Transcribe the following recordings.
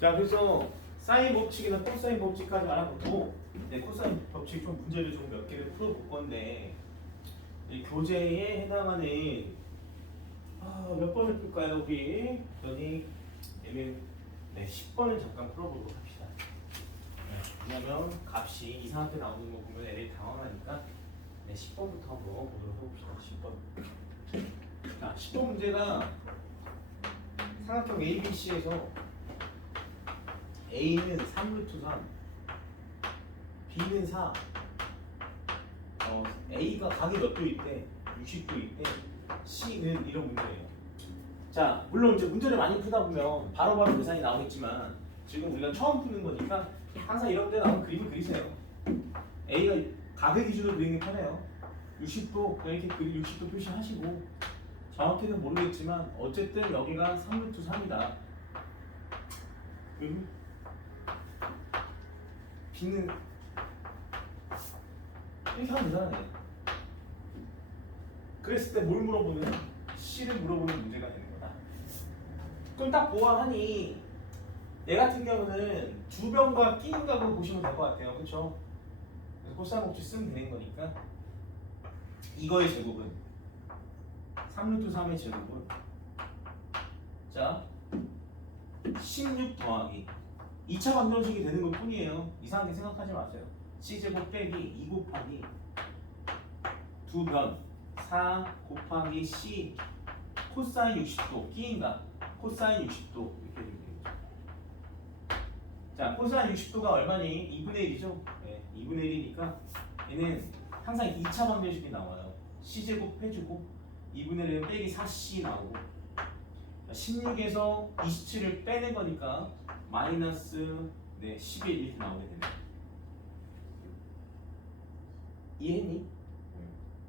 자, 그래서 사인 법칙이나 코사인 법칙까지 알아보고 코사인 법칙 좀 문제를 좀 몇 개를 풀어볼 건데 이 교재에 해당하는 몇 번을 풀까요, 우리? 그러니 얘는 10번을 잠깐 풀어보도록 합시다. 왜냐면 값이 이상하게 나오는 거 보면 애들이 당황하니까 10번부터 한번 보도록 해봅시다. 10번. 자, 10번 문제가 삼각형 ABC에서 A는 3루트 3, B는 4, A가 각이 몇 도 있대? 60도 있대. C는 이런 문제예요. 자, 물론 이제 문제를 많이 풀다 보면 바로바로 계산이 나오겠지만 지금 우리가 처음 푸는 거니까 항상 이런 데 나오는 그림을 그리세요. A가 각의 기준으로 그리는 게 편해요. 60도 이렇게 60도 표시하시고 정확히는 모르겠지만 어쨌든 여기가 3루트 3이다. B는 이렇게 하면 되잖아요. 그랬을 때 뭘 물어보는? C를 물어보는 문제가 되는 거다. 그럼 딱 보아하니 얘 같은 경우는 주변과 끼인 각으로 보시면 될 것 같아요. 그렇죠? 그래서 코사인 법칙 쓰면 되는 거니까 이거의 제곱은 3루트 3의 제곱은 자 16 더하기 2차 방정식이 되는 것 뿐이에요. 이상하게 생각하지 마세요. C제곱 빼기 2 곱하기 2변 4 곱하기 C 코사인 60도 끼인가 코사인 60도 이렇게 되면 되겠죠. 자, 코사인 60도가 얼마니? 2분의 1이죠? 네, 2분의 1이니까 얘는 항상 2차 방정식이 나와요. C제곱 해주고 2분의 1은 빼기 4C 나오고 16에서 27을 빼는 거니까 마이너스 11 이렇게 나오게 되네. 이해했니?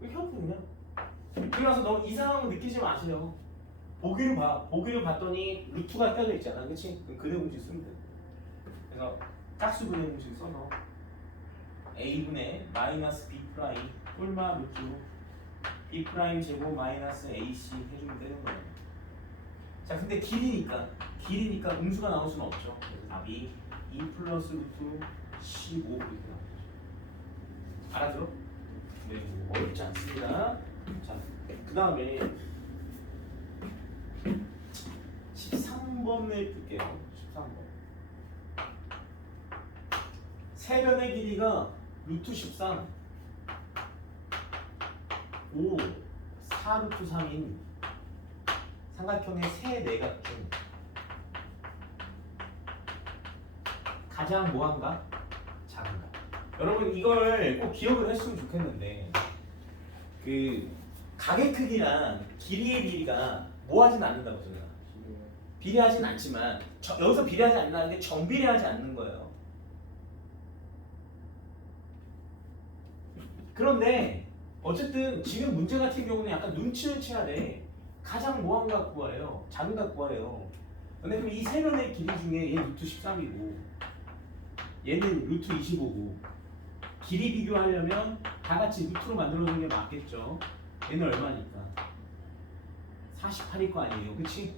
이렇게 하면 그냥 그래서 너무 이상한 거 느끼지 마세요. 보기를 봐. 보기를 봤더니 루트가 껴져 있잖아. 그치? 그럼 그대 공식 쓰면 돼. 그래서 짝수 그대 공식 써서 A분의 마이너스 B 프라임 꿀마 루트 B 프라임 제곱 마이너스 AC 해주면 되는 거예요. 자, 근데 길이니까 음수가 나올 수는 없죠. 그래서 답이 2 플러스 루트 15 이렇게 나오죠. 알아들어? 네, 뭐 어렵지 않습니다. 자, 그 다음에 13번을 볼게요. 13번. 세변의 길이가 루트 13, 5, 4 루트 3인 삼각형의 세 내각 중 가장 뭐한가? 작은가? 여러분 이걸 꼭 기억을 했으면 좋겠는데 그 각의 크기랑 길이의 비리가 뭐하진 않는다고 저는 비례하진 않지만 여기서 비례하지 않는다는 게 정비례하지 않는 거예요. 그런데 어쨌든 지금 문제 같은 경우는 약간 눈치를 채야 돼. 가장 뭐한 각 구하래요. 작은 각 구하래요. 근데 그럼 이 세 면의 길이 중에 얘 루트 13이고 얘는 루트 25고 길이 비교하려면 다 같이 루트로 만들어주는 게 맞겠죠. 얘는 얼마니까? 48일 거 아니에요. 그치?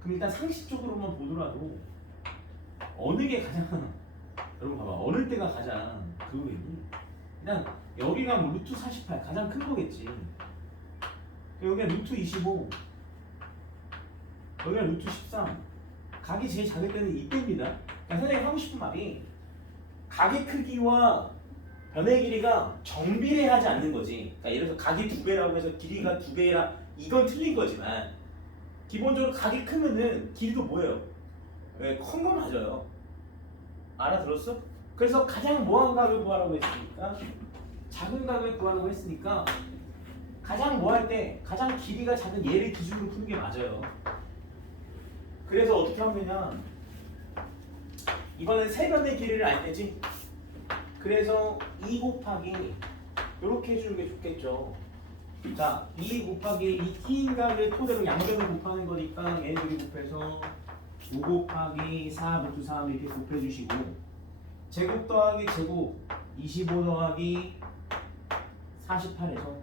그럼 일단 상식적으로만 보더라도 어느 게 가장 여러분 봐봐. 어느 때가 가장 그거겠니? 그냥 여기가 뭐 루트 48 가장 큰 거겠지. 여기가 루트 25 여기가 루트 13 각이 제일 작을 때는 이때입니다. 그러니까 선생님이 하고 싶은 말이 각의 크기와 변의 길이가 정비례하지 않는 거지. 그러니까 예를 들어서 각이 2배라고 해서 길이가 2배라 이건 틀린 거지만 기본적으로 각이 크면은 길이도 뭐예요? 네, 큰 거 맞아요. 알아들었어? 그래서 가장 뭐한 각을 구하라고 했으니까 작은 각을 구하라고 했으니까 가장 뭐 할 때 가장 길이가 작은 얘를 기준으로 푸는 게 맞아요. 그래서 어떻게 하면 되냐? 이번엔 세 변의 길이를 알 때지. 그래서 2 곱하기 이렇게 해주는 게 좋겠죠. 자, 2 곱하기 이 t인각을 토대로 양변을 곱하는 거니까 얘들이 곱해서 5 곱하기 4 루트 3 이렇게 곱해주시고 제곱 더하기 제곱 25 더하기 48에서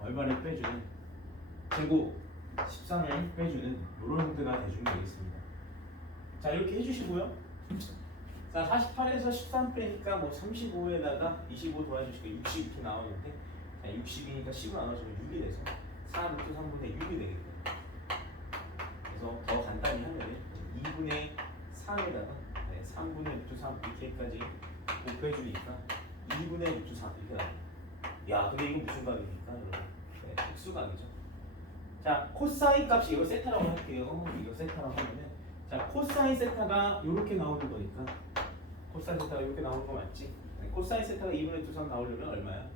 얼마를 빼주는 제곱 13을 빼주는 이런 형태가 돼주면 되겠습니다. 자 이렇게 해주시고요. 자 48에서 13 빼니까 뭐 35에다가 25 더해주시고 60 이렇게 나오는데 자 60이니까 10으로 나눠주면 6이 돼서 4 루트 3분의 6이 되겠네요. 그래서 더 간단히 하면 2분의 3에다가 3분의 루트 3 이렇게까지 곱해주니까 2분의 루트 3 이렇게 나와요. 야 근데 이거 무슨 각입니까? 네, 특수각이죠. 자 코사인 값이 이거 세타라고 할게요. 이거 세타라고 하면은 자 코사인 세타가 이렇게 나오는 거니까 코사인 세타가 이렇게 나오는 거 맞지? 네, 코사인 세타가 2분의 루트 3 나오려면 얼마야?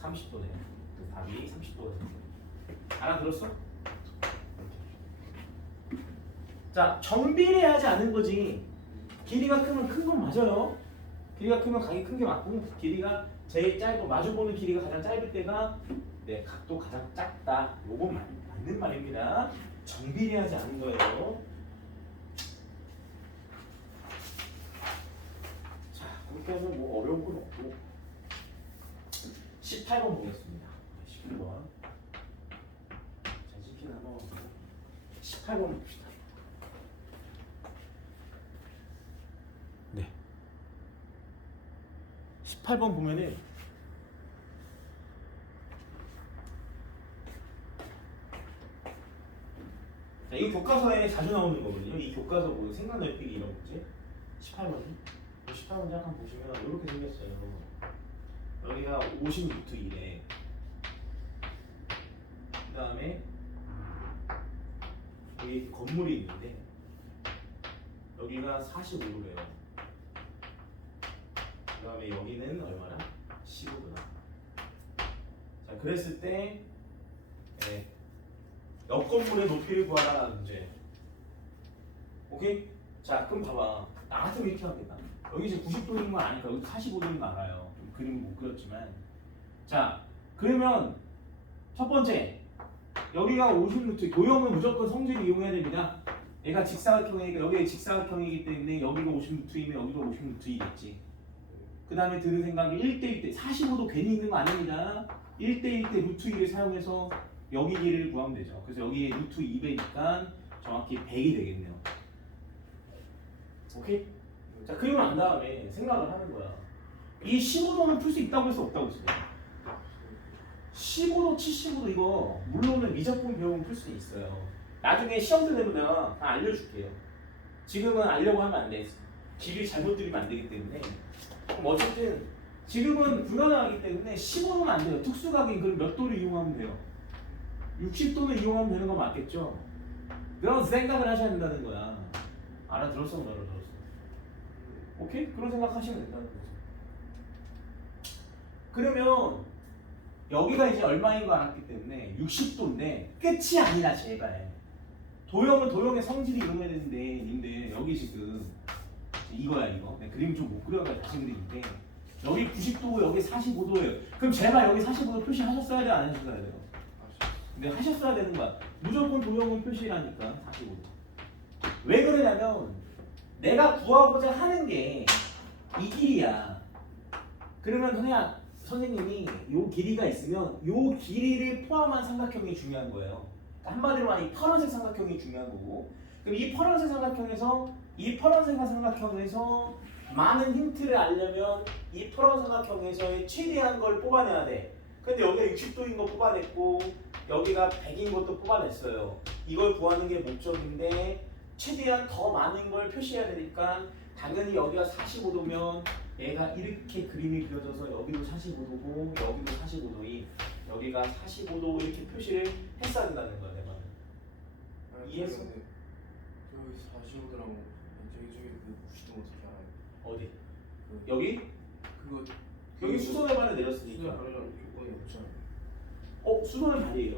30도네요. 그 답이 30도가 됩니다. 알아들었어? 자 정비례하지 않은 거지. 길이가 크면 큰 건 맞아요. 길이가 크면 각이 큰 게 맞고 길이가 제일 짧고 마주보는 길이가 가장 짧을 때가 네, 각도 가장 작다. 요거 맞는 말입니다. 정비례하지 않은 거예요. 자 그렇게 해서 뭐 어려운 건 없고 18번 보겠습니다. 18번 잘 지키나 한번 18번 봅시다. 네. 18번 보면은 자, 이 교과서에 자주 나오는 거거든요. 이 교과서 뭐 생각 넓히기 이런 문제 18번이 18번 잠깐 보시면 이렇게 생겼어요. 여기가 50루트 1에 그 다음에 여기 건물이 있는데 여기가 45도래요. 그 다음에 여기는 얼마나? 15도나. 자 그랬을 때 네, 옆 건물의 높이를 구하라는 문제. 오케이? 자 그럼 봐봐. 나 같으면 이렇게 합니다. 여기 이제 90도인 건 아니까 여기 45도인 거 알아요. 그림을 못 그렸지만 자 그러면 첫 번째 여기가 50루트 도형은 무조건 성질을 이용해야 됩니다. 얘가 직사각형이니까 여기가 직사각형이기 때문에 여기가 50루트이면 여기도 50루트이겠지. 그 다음에 드는 생각이 1대1대 45도 괜히 있는 거 아닙니다. 1대1대 루트 2를 사용해서 여기 길이를 구하면 되죠. 그래서 여기에 루트 2배니까 정확히 100이 되겠네요. 오케이? 자 그리고 난 다음에 생각을 하는 거야. 이 15도는 풀 수 있다고 해서 없다고 했어요. 15도, 75도 이거 물론은 미적분 배우면 풀 수 있어요. 나중에 시험들 내보면 다 알려줄게요. 지금은 알려고 하면 안 돼. 길이 잘못 들이면 안 되기 때문에. 그럼 어쨌든 지금은 불가능하기 때문에 15도는 안 돼요. 특수각인 그럼 몇 도를 이용하면 돼요? 60도는 이용하면 되는 거 맞겠죠? 그런 생각을 하셔야 된다는 거야. 알아들었어? 못 알아들었어? 오케이? 그런 생각 하시면 된다는 거죠. 그러면 여기가 이제 얼마인 거 알았기 때문에 60도인데 끝이 아니라 제발 도형은 도형의 성질이 이용해야 되는데 님들 여기 지금 이거야 이거 네, 그림 좀 못 그려가지고 다시 그리는데 여기 90도고 여기 45도예요. 그럼 제발 여기 45도 표시하셨어야 돼요? 안 하셨어야 돼요? 근데 하셨어야 되는 거야. 무조건 도형은 표시라니까 45도. 왜 그러냐면 내가 구하고자 하는 게 이 길이야. 그러면 그냥 선생님이 요 길이가 있으면 요 길이를 포함한 삼각형이 중요한 거예요. 그러니까 한마디로 말하면 이 파란색 삼각형이 중요한 거고 그럼 이 파란색 삼각형에서 많은 힌트를 알려면 이 파란 삼각형에서의 최대한 걸 뽑아내야 돼. 근데 여기가 60도인 거 뽑아냈고 여기가 100인 것도 뽑아냈어요. 이걸 구하는 게 목적인데 최대한 더 많은 걸 표시해야 되니까 당연히 여기가 45도면 얘가 이렇게 그림이 그려져서 여기도 45도고 여기도 45도인 여기가 45도 이렇게 표시를 했어야 된다는 거야 내가. 이해했어? 여기 45도라고 저기 그 90도 어떻게 알아요? 어디? 그, 여기? 그거 여기 수선의 발을 내렸으니까. 수선 발이랑 조건이 없잖아요. 수선의 발이에요.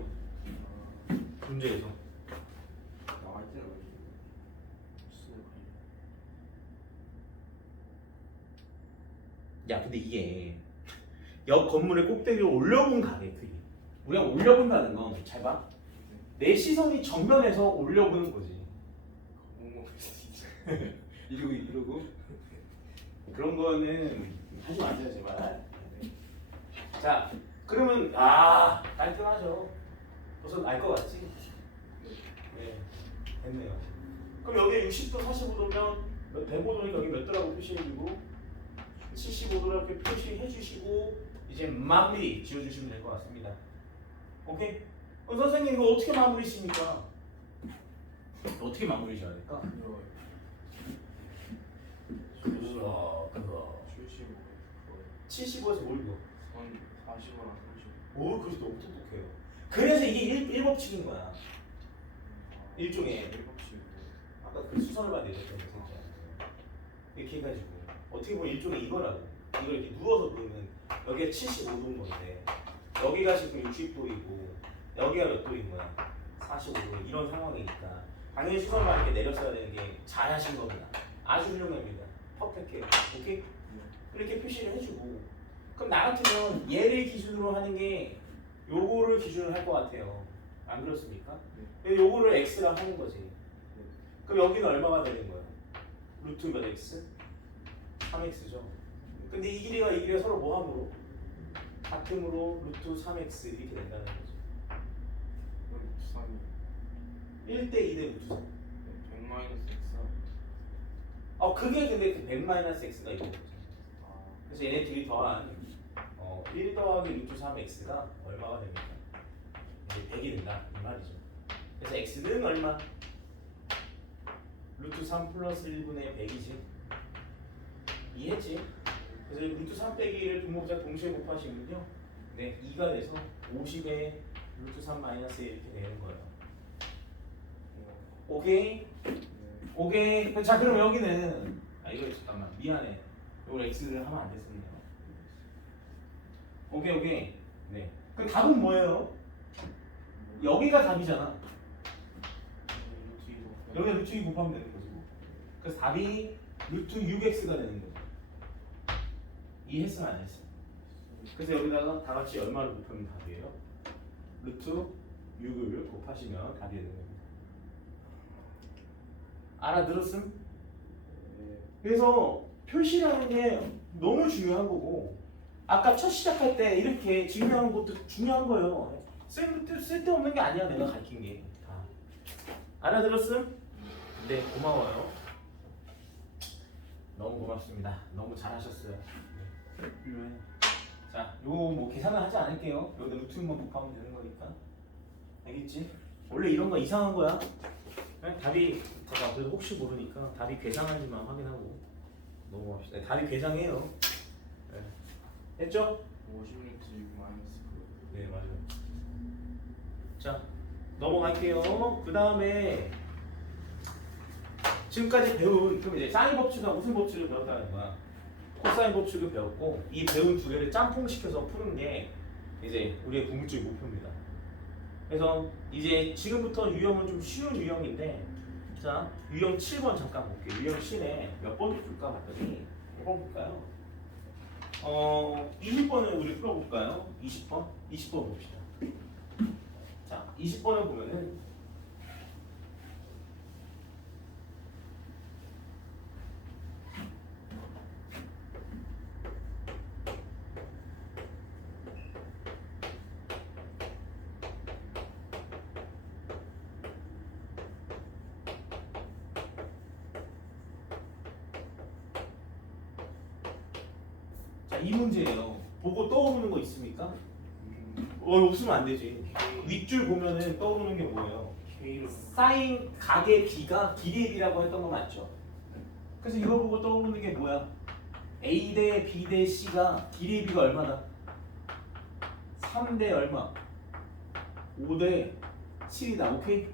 문제에서. 나갈 때는 왜 수선 발? 야 근데 이게 옆 건물의 꼭대기를 올려본 가게 크기. 우리가 올려본다는 건 잘 봐. 내 시선이 정면에서 올려보는 거지. 이러고 그런 거는 하지 마세요 제발. 자 그러면 깔끔하죠. 벌써 알 것 같지? 네 됐네요. 그럼 여기에 60도 45도면 105도니까 여기 몇 도라고 표시해주고 75도라고 이렇게 표시해주시고 이제 마무리 지어주시면 될 것 같습니다. 오케이? 선생님 이거 어떻게 마무리 십니까? 어떻게 마무리 지어야 될까? 그거 75에서 뭘 그거? 40이랑 30. 오, 그래서 너무 똑똑해요. 그래서 이게 일법칙인 거야. 일종의 아까 그 수선을 받아야 됐던 거 이렇게 해가지고 어떻게 보면 일종의 이거라고. 이걸 이렇게 누워서 보면 여기가 75도인 건데 여기가 지금 60도이고 여기가 몇 도인 거야? 45도. 이런 상황이니까 당연히 수선을 받을 게 내렸어야 되는 게 잘하신 겁니다. 아주 훌륭합니다. 퍼펙트해요. 오케이? 이렇게 표시를 해주고 그럼 나 같으면 얘를 기준으로 하는 게 요거를 기준으로 할 것 같아요. 안 그렇습니까? 요거를 x라 하는 거지. 그럼 여기는 얼마가 되는 거야? 루트 몇 x? 3x죠. 근데 이 길이가 이 길이가 서로 뭐함으로? 같음으로 루트 3x 이렇게 된다는 거죠. 1대 2대 루트 3. 100 마이너스 x. 그게 근데 그 100-x가 이거죠. 그래서 얘네 둘이 더한 1 더하기 루트 3x가 얼마가 됩니까? 이제 100이 된다 이 말이죠. 그래서 x는 얼마? 루트 3 플러스 1분의 100이지. 이해했지? 그래서 이 루트 3 빼기 1을 분모자 동시에 곱하시면요. 네, 2가 돼서 50에 루트 3 마이너스 1 이렇게 되는 거예요. 오케이? 오케이. 자, 그럼 여기는 이거 잠깐만 미안해. 이걸 x를 하면 안 됐습니다. 오케이. 네. 그럼 답은 뭐예요? 여기가 답이잖아. 여기가 루트 2 곱하면 되는 거지. 그래서 답이 루트 6x가 되는 거죠. 이해했어 안 했어? 그래서 여기다가 다 같이 얼마를 곱하면 답이에요? 루트 6을 곱하시면 답이 되는 겁니다. 알아들었음? 그래서 표시라는 게 너무 중요한 거고 아까 첫 시작할 때 이렇게 증명하는 것도 중요한 거예요. 쓸데없는 게 아니야 내가 가르친 게 다. 알아들었음? 네 고마워요. 너무 고맙습니다. 너무 잘하셨어요. 네. 자, 요거 뭐 계산은 하지 않을게요. 여기다 루트만 곱하면 되는 거니까. 알겠지? 원래 이런 거 이상한 거야. 네? 답이 제가 그래도 혹시 모르니까 답이 괴상한지만 확인하고 넘어갑시다. 네, 답이 괴상해요. 네. 했죠? 50루트 6 마이너스 네 맞아요. 자 넘어갈게요. 그 다음에 지금까지 배운 그럼 이제 사인 법칙과 무슨 법칙을 배웠다는 거야? 코사인 법칙을 배웠고 이 배운 두 개를 짬뽕시켜서 푸는 게 이제 우리의 궁극적인 목표입니다. 그래서 이제 지금부터 유형은 좀 쉬운 유형인데 자 유형 7번 잠깐 볼게요. 유형 7에 몇 번을 풀까 봤더니 몇 번 볼까요? 20번을 우리 풀어볼까요? 20번? 20번 봅시다. 자 20번을 보면은 이 문제예요. 보고 떠오르는 거 있습니까? 없으면 안 되지. 윗줄 보면은 떠오르는 게 뭐예요? 사인 각의 b가 길이의 b라고 했던 거 맞죠? 그래서 이거 보고 떠오르는 게 뭐야? a 대 b 대 c가 길이의 b가 얼마다? 3대 얼마? 5대 7이다. 오케이?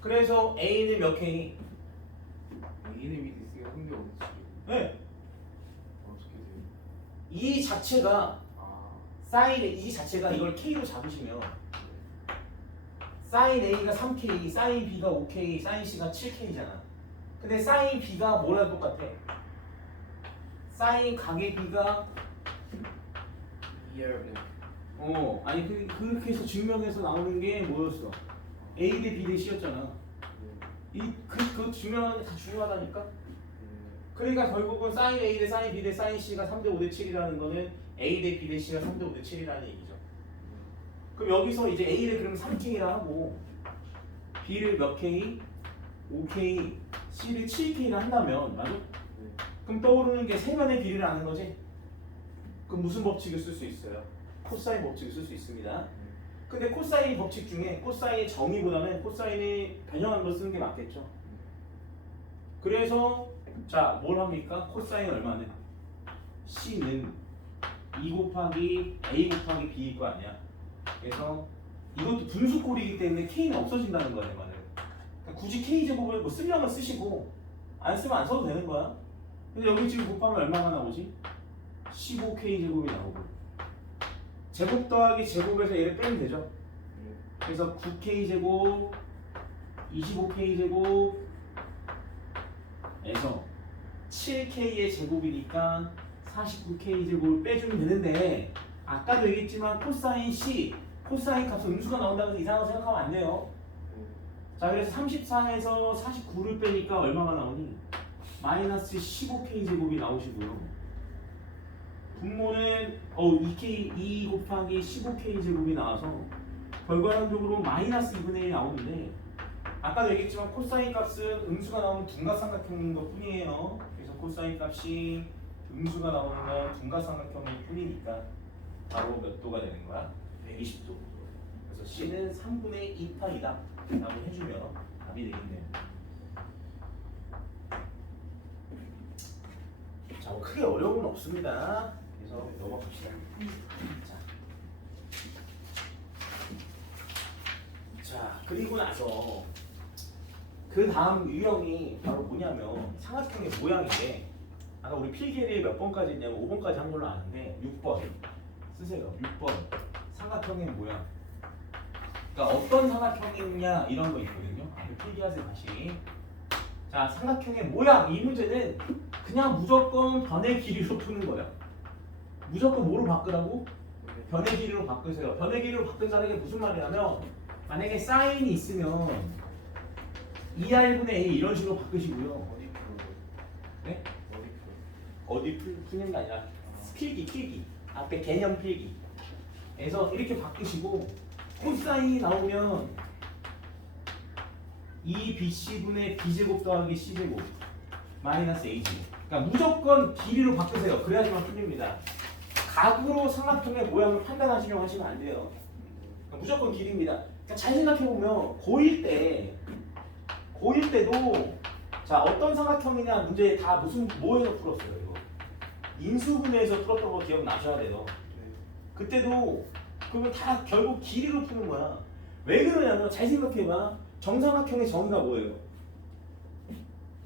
그래서 a는 몇 k? A는 밑에 있으니까 한개 어딨지? 네. 어떻게 돼요? 이 자체가 아 사인의 이 자체가 이걸 k로 잡으시면 사인 a가 3k, 사인 b가 5k, 사인 c가 7k잖아. 근데 사인 b가 뭐랑 똑같아? 사인 각의 b가 2R네. 아니 그렇게 해서 증명해서 나오는 게 뭐였어? a 대 b 대 c였잖아. 그 증명하는 게 다 중요하다니까. 그러니까 결국은 사인 a 대 사인 b 대 사인 c가 3대 5대 7이라는 거는 a 대 b 대 c가 3대 5대 7이라는 얘기죠. 그럼 여기서 이제 a를 그럼 3k라 하고 b를 몇 k? 5K, C를 7K를 한다면 맞아? 네. 그럼 떠오르는 게 세변의 길이를 아는 거지? 그럼 무슨 법칙을 쓸 수 있어요? 코사인 법칙을 쓸 수 있습니다. 근데 코사인 법칙 중에 코사인의 정의보다는 코사인의 변형한 걸 쓰는 게 맞겠죠? 그래서 자, 뭘 합니까? 코사인 얼마는? C는 2 곱하기 A 곱하기 B일 거 아니야. 그래서 이것도 분수꼴이기 때문에 K는 없어진다는 거야, 내 말은. 그러니까 굳이 K제곱을 뭐 쓰려면 쓰시고 안 쓰면 안 써도 되는 거야. 근데 여기 지금 곱하면 얼마가 나오지? 15K제곱이 나오고 제곱 더하기 제곱에서 얘를 빼면 되죠. 그래서 9K제곱 25K제곱에서 7K의 제곱이니까 49K제곱을 빼주면 되는데 아까도 얘기했지만 코사인 C, 코사인 값은 음수가 나온다고 해서 이상한 거 생각하면 안 돼요. 자, 그래서 34에서 49를 빼니까 얼마가 나오니? 마이너스 15K제곱이 나오시고요. 분모는 2 곱하기 15K제곱이 나와서 결과론적으로 마이너스 2분의 1이 나오는데 아까도 얘기했지만 코사인 값은 음수가 나오는 둔각삼각형인 것 뿐이에요. 그래서 코사인 값이 음수가 나오는 건 둔각삼각형일 뿐이니까 바로 몇 도가 되는 거야? 120도. 그래서 C는 3분의 2파이다 라고 해주면 답이 되겠네요. 자, 뭐 크게 어려운 건 없습니다. 그래서 넘어갑시다. 자, 그리고 나서 그 다음 유형이 바로 뭐냐면 삼각형의 모양인데 아까 우리 필기를 몇 번까지 했냐면 5번까지 한 걸로 아는데 6번 쓰세요. 6번 삼각형의 모양. 그러니까 어떤 삼각형이냐 이런 거 있거든요. 앞에 필기하세요 다시. 자, 삼각형의 모양 이 문제는 그냥 무조건 변의 길이로 푸는 거야. 무조건 뭐로 바꾸라고? 변의 길이로 바꾸세요. 변의 길이로 바꾼다는 게 무슨 말이냐면 만약에 사인이 있으면 2R분의 A 이런 식으로 바꾸시고요. 어디 푸는 거예요? 네? 어디 푸는 어디 푸는 게 아니라 필기 앞에 개념 필기에서 이렇게 바꾸시고 코사인이 나오면 2BC분의 B제곱 더하기 C제곱 마이너스 A제곱. 그러니까 무조건 길이로 바꾸세요. 그래야지만 풀립니다. 각으로 삼각형의 모양을 판단하시려고 하시면 안 돼요. 그러니까 무조건 길이입니다. 그러니까 잘 생각해보면 고1 때도 자, 어떤 삼각형이냐 문제 다 무슨 뭐에서 풀었어요 이거? 인수분해에서 풀었던 거 기억나셔야 돼요. 그때도 그러면 다 결국 길이로 푸는 거야. 왜 그러냐면 잘 생각해봐. 정삼각형의 정의가 뭐예요?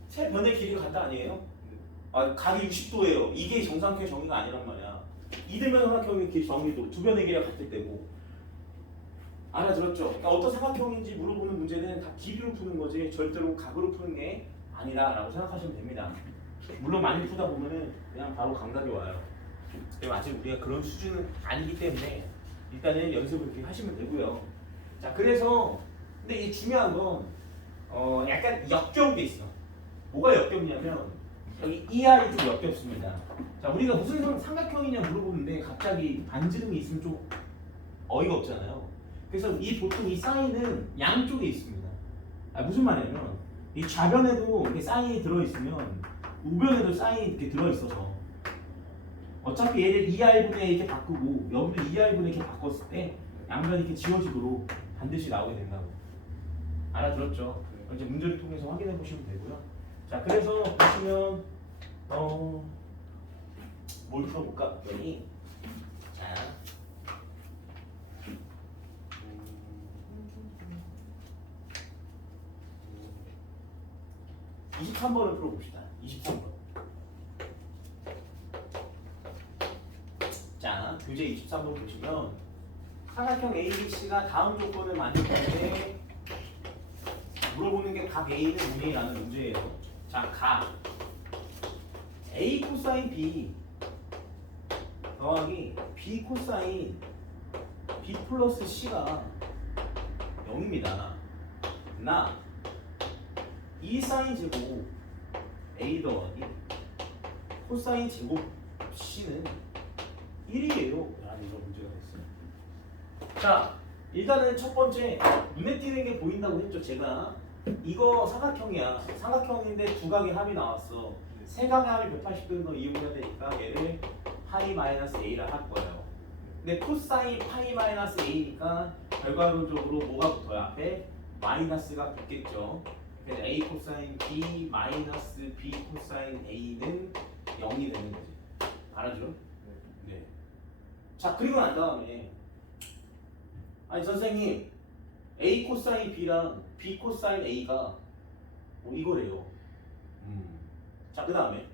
세 변의 길이가 같다 아니에요? 아, 각이 60도예요. 이게 정삼각형의 정의가 아니란 말이야. 이등변 삼각형의 정의도 두 변의 길이가 같을 때고. 알아들었죠? 그러니까 어떤 삼각형인지 물어보는 문제는 다 길이로 푸는 거지 절대로 각으로 푸는 게 아니다라고 생각하시면 됩니다. 물론 많이 풀다 보면은 그냥 바로 감각이 와요. 근데 아직 우리가 그런 수준은 아니기 때문에 일단은 연습을 이렇게 하시면 되고요. 자, 그래서 근데 이 중요한 건 약간 역겨운 게 있어. 뭐가 역겹냐면 여기 ER이 좀 역겹습니다. 자, 우리가 무슨 삼각형이냐 물어보는데 갑자기 반지름이 있으면 좀 어이가 없잖아요. 그래서 보통 이 사인은 양쪽에 있습니다. 무슨 말이냐면 이 좌변에도 이렇게 사인이 들어있으면 우변에도 사인이 이렇게 들어있어서 어차피 얘를 2R분의 이렇게 바꾸고 여기도 2R분의 이렇게 바꿨을 때 양변이 이렇게 지워지도록 반드시 나오게 된다고. 알아들었죠? 이제 문제를 통해서 확인해 보시면 되고요. 자, 그래서 보시면 뭘 풀어볼까? 여기 자 23번을 풀어봅시다. 23번. 자, 교재 23번 보시면 삼각형 ABC가 다음 조건을 만족하는데 물어보는 게 각 A는 뭐니라는 문제예요. 자, 각 A 코사인 B 더하기 B 코사인 B 플러스 C가 0입니다. 나 이 사인 제곱 A 더하기 코사인 제곱 C는 1이에요. 라는 이런 문제가 됐어요. 자, 일단은 첫 번째 눈에 띄는 게 보인다고 했죠. 제가 이거 삼각형이야. 삼각형인데 두 각의 합이 나왔어. 세 각의 합이 180도로 이용해야 되니까 얘를 파이 마이너스 a라 할 거예요. 근데 코사인 파이 마이너스 a니까 결과론적으로 뭐가 붙어요? 앞에 마이너스가 붙겠죠. 그래서 a 코사인 b 마이너스 b 코사인 a는 0이 되는 거지. 알아죠? 네. 자, 그리고 난 다음에 아니 선생님 a 코사인 b랑 b 코사인 a가 뭐 이거래요. 자, 그 다음에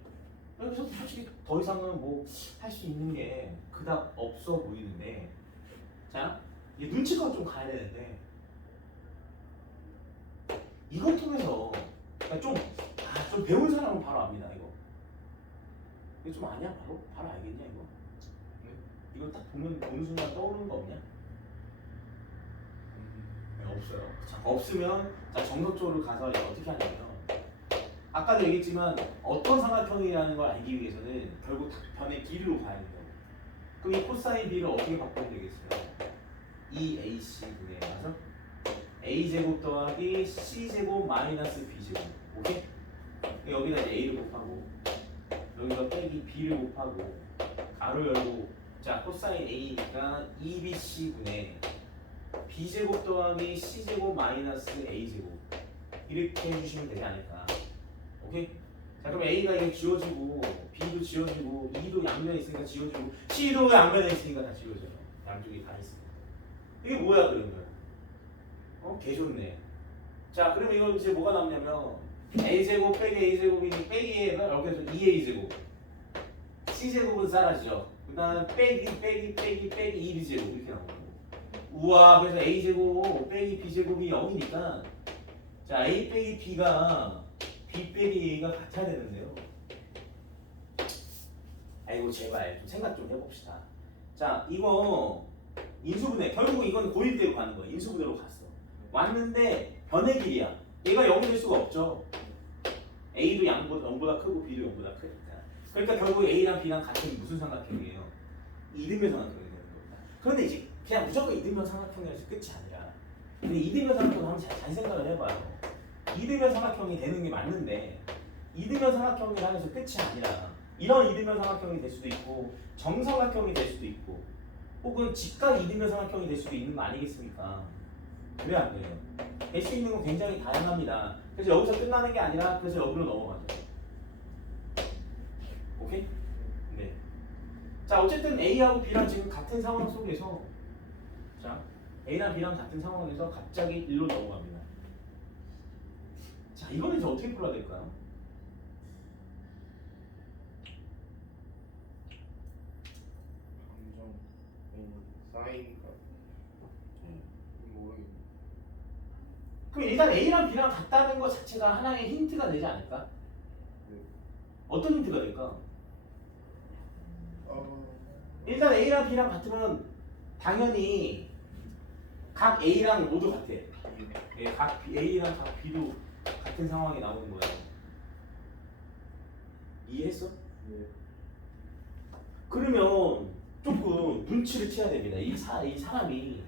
여기서 솔직히 더 이상은 뭐 할 수 있는 게 그닥 없어 보이는데, 자, 이 눈치가 좀 가야 되는데 이걸 통해서 그러니까 좀 배운 사람은 바로 압니다. 이거 좀 아냐? 바로 알겠냐 이거? 이거 딱 보는 순간 떠오르는 거 없냐? 네, 없어요. 자, 없으면 자 정석적으로 가서 이제 어떻게 하냐면 아까도 얘기했지만 어떤 삼각형이라는 걸 알기 위해서는 결국 변의 길이로 가야 돼요. 그럼 이 코사인 b를 어떻게 바꾸면 되겠어요? 2ac 분의 맞아? a제곱 더하기 c제곱 마이너스 b제곱. 오케이? 여기다 이제 a를 곱하고 여기다 빼기 b를 곱하고 가로 열고 자 코사인 a니까 2bc 분의 b제곱 더하기 c제곱 마이너스 a제곱 이렇게 해주시면 되지 않을까. 오케이? 자 그럼 a가 이게 지워지고 b도 지워지고 2도 양면에 있으니까 지워지고 c도 양면에 있으니까 다 지워져요. 양쪽이 다 있으니까. 이게 뭐야 그러면? 개 좋네. 자 그러면 이거 이제 뭐가 남냐면 a제곱 빼기 a제곱이 빼기에 이렇게 해서 2a제곱 c제곱은 사라지죠. 그 다음 빼기 2b제곱 이렇게 나오고 우와 그래서 a제곱 빼기 b제곱이 0이니까 자 a 빼기 b가 b 빼기 a가 같아야 되는데요. 아이고 제발 좀 생각 좀 해봅시다. 자 이거 인수분해 결국 이건 고일대로 가는 거야. 인수분해로 갔어. 왔는데 변의 길이야. 얘가 0이 될 수가 없죠. a도 0보다 크고 b도 0보다 크니까. 그러니까 결국 a랑 b랑 같은 무슨 삼각형이에요? 이등변 삼각형이 되는 겁니다. 그런데 이제 그냥 무조건 이등변 삼각형이라서 끝이 아니라 근데 이등변 삼각형 한번 잘 생각을 해봐요. 이등변 삼각형이 되는 게 맞는데 이등변 삼각형이라 해서 끝이 아니라 이런 이등변 삼각형이 될 수도 있고 정삼각형이 될 수도 있고 혹은 직각 이등변 삼각형이 될 수도 있는 거 아니겠습니까? 그래 안 돼요. 될 수 있는 건 굉장히 다양합니다. 그래서 여기서 끝나는 게 아니라 그래서 여기로 넘어가죠. 오케이? 네. 자 어쨌든 A하고 B랑 지금 같은 상황 속에서 자 A랑 B랑 같은 상황에서 갑자기 1로 넘어갑니다. 자 이거는 이제 어떻게 풀어야 될까요? 감정 사인가 모르겠네. 그럼 일단 A랑 B랑 같다는 것 자체가 하나의 힌트가 되지 않을까? 네. 어떤 힌트가 될까? 어. 일단 A랑 B랑 같으면 당연히 각 A랑 모두 같아. 예, 각 A랑 각 B도 같은 상황이 나오는 거야. 이해했어? 네. 그러면 조금 눈치를 채야 됩니다. 이 사람이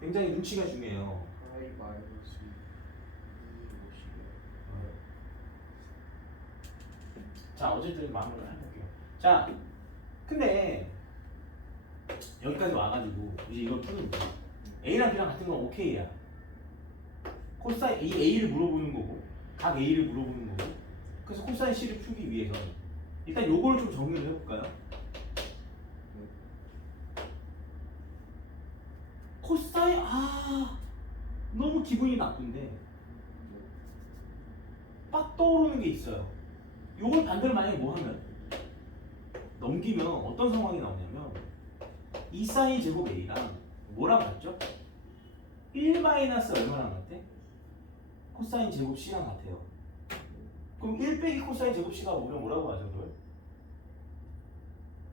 굉장히 눈치가 중요해요. 파이 마이너스 250이요. 자 어쨌든 마무리를 해볼게요. 자 근데 여기까지 와가지고 이제 이걸 푸는 거야. A랑 B랑 같은 건 오케이야. 코사인 A를 물어보는 거고 각 A를 물어보는 거고 그래서 코사인 C를 풀기 위해서 일단 요거를 좀 정리를 해볼까요? 코사인 너무 기분이 나쁜데 딱 떠오르는 게 있어요. 요걸 반대로 만약에 뭐 하면 넘기면 어떤 상황이 나오냐면 2 사인 제곱 A랑 뭐랑 같죠? 1 마이너스 얼마랑 같아? 코사인 제곱 C랑 같아요. 그럼 1 빼기 코사인 제곱 C가 우리가 뭐라고 하죠? 그걸?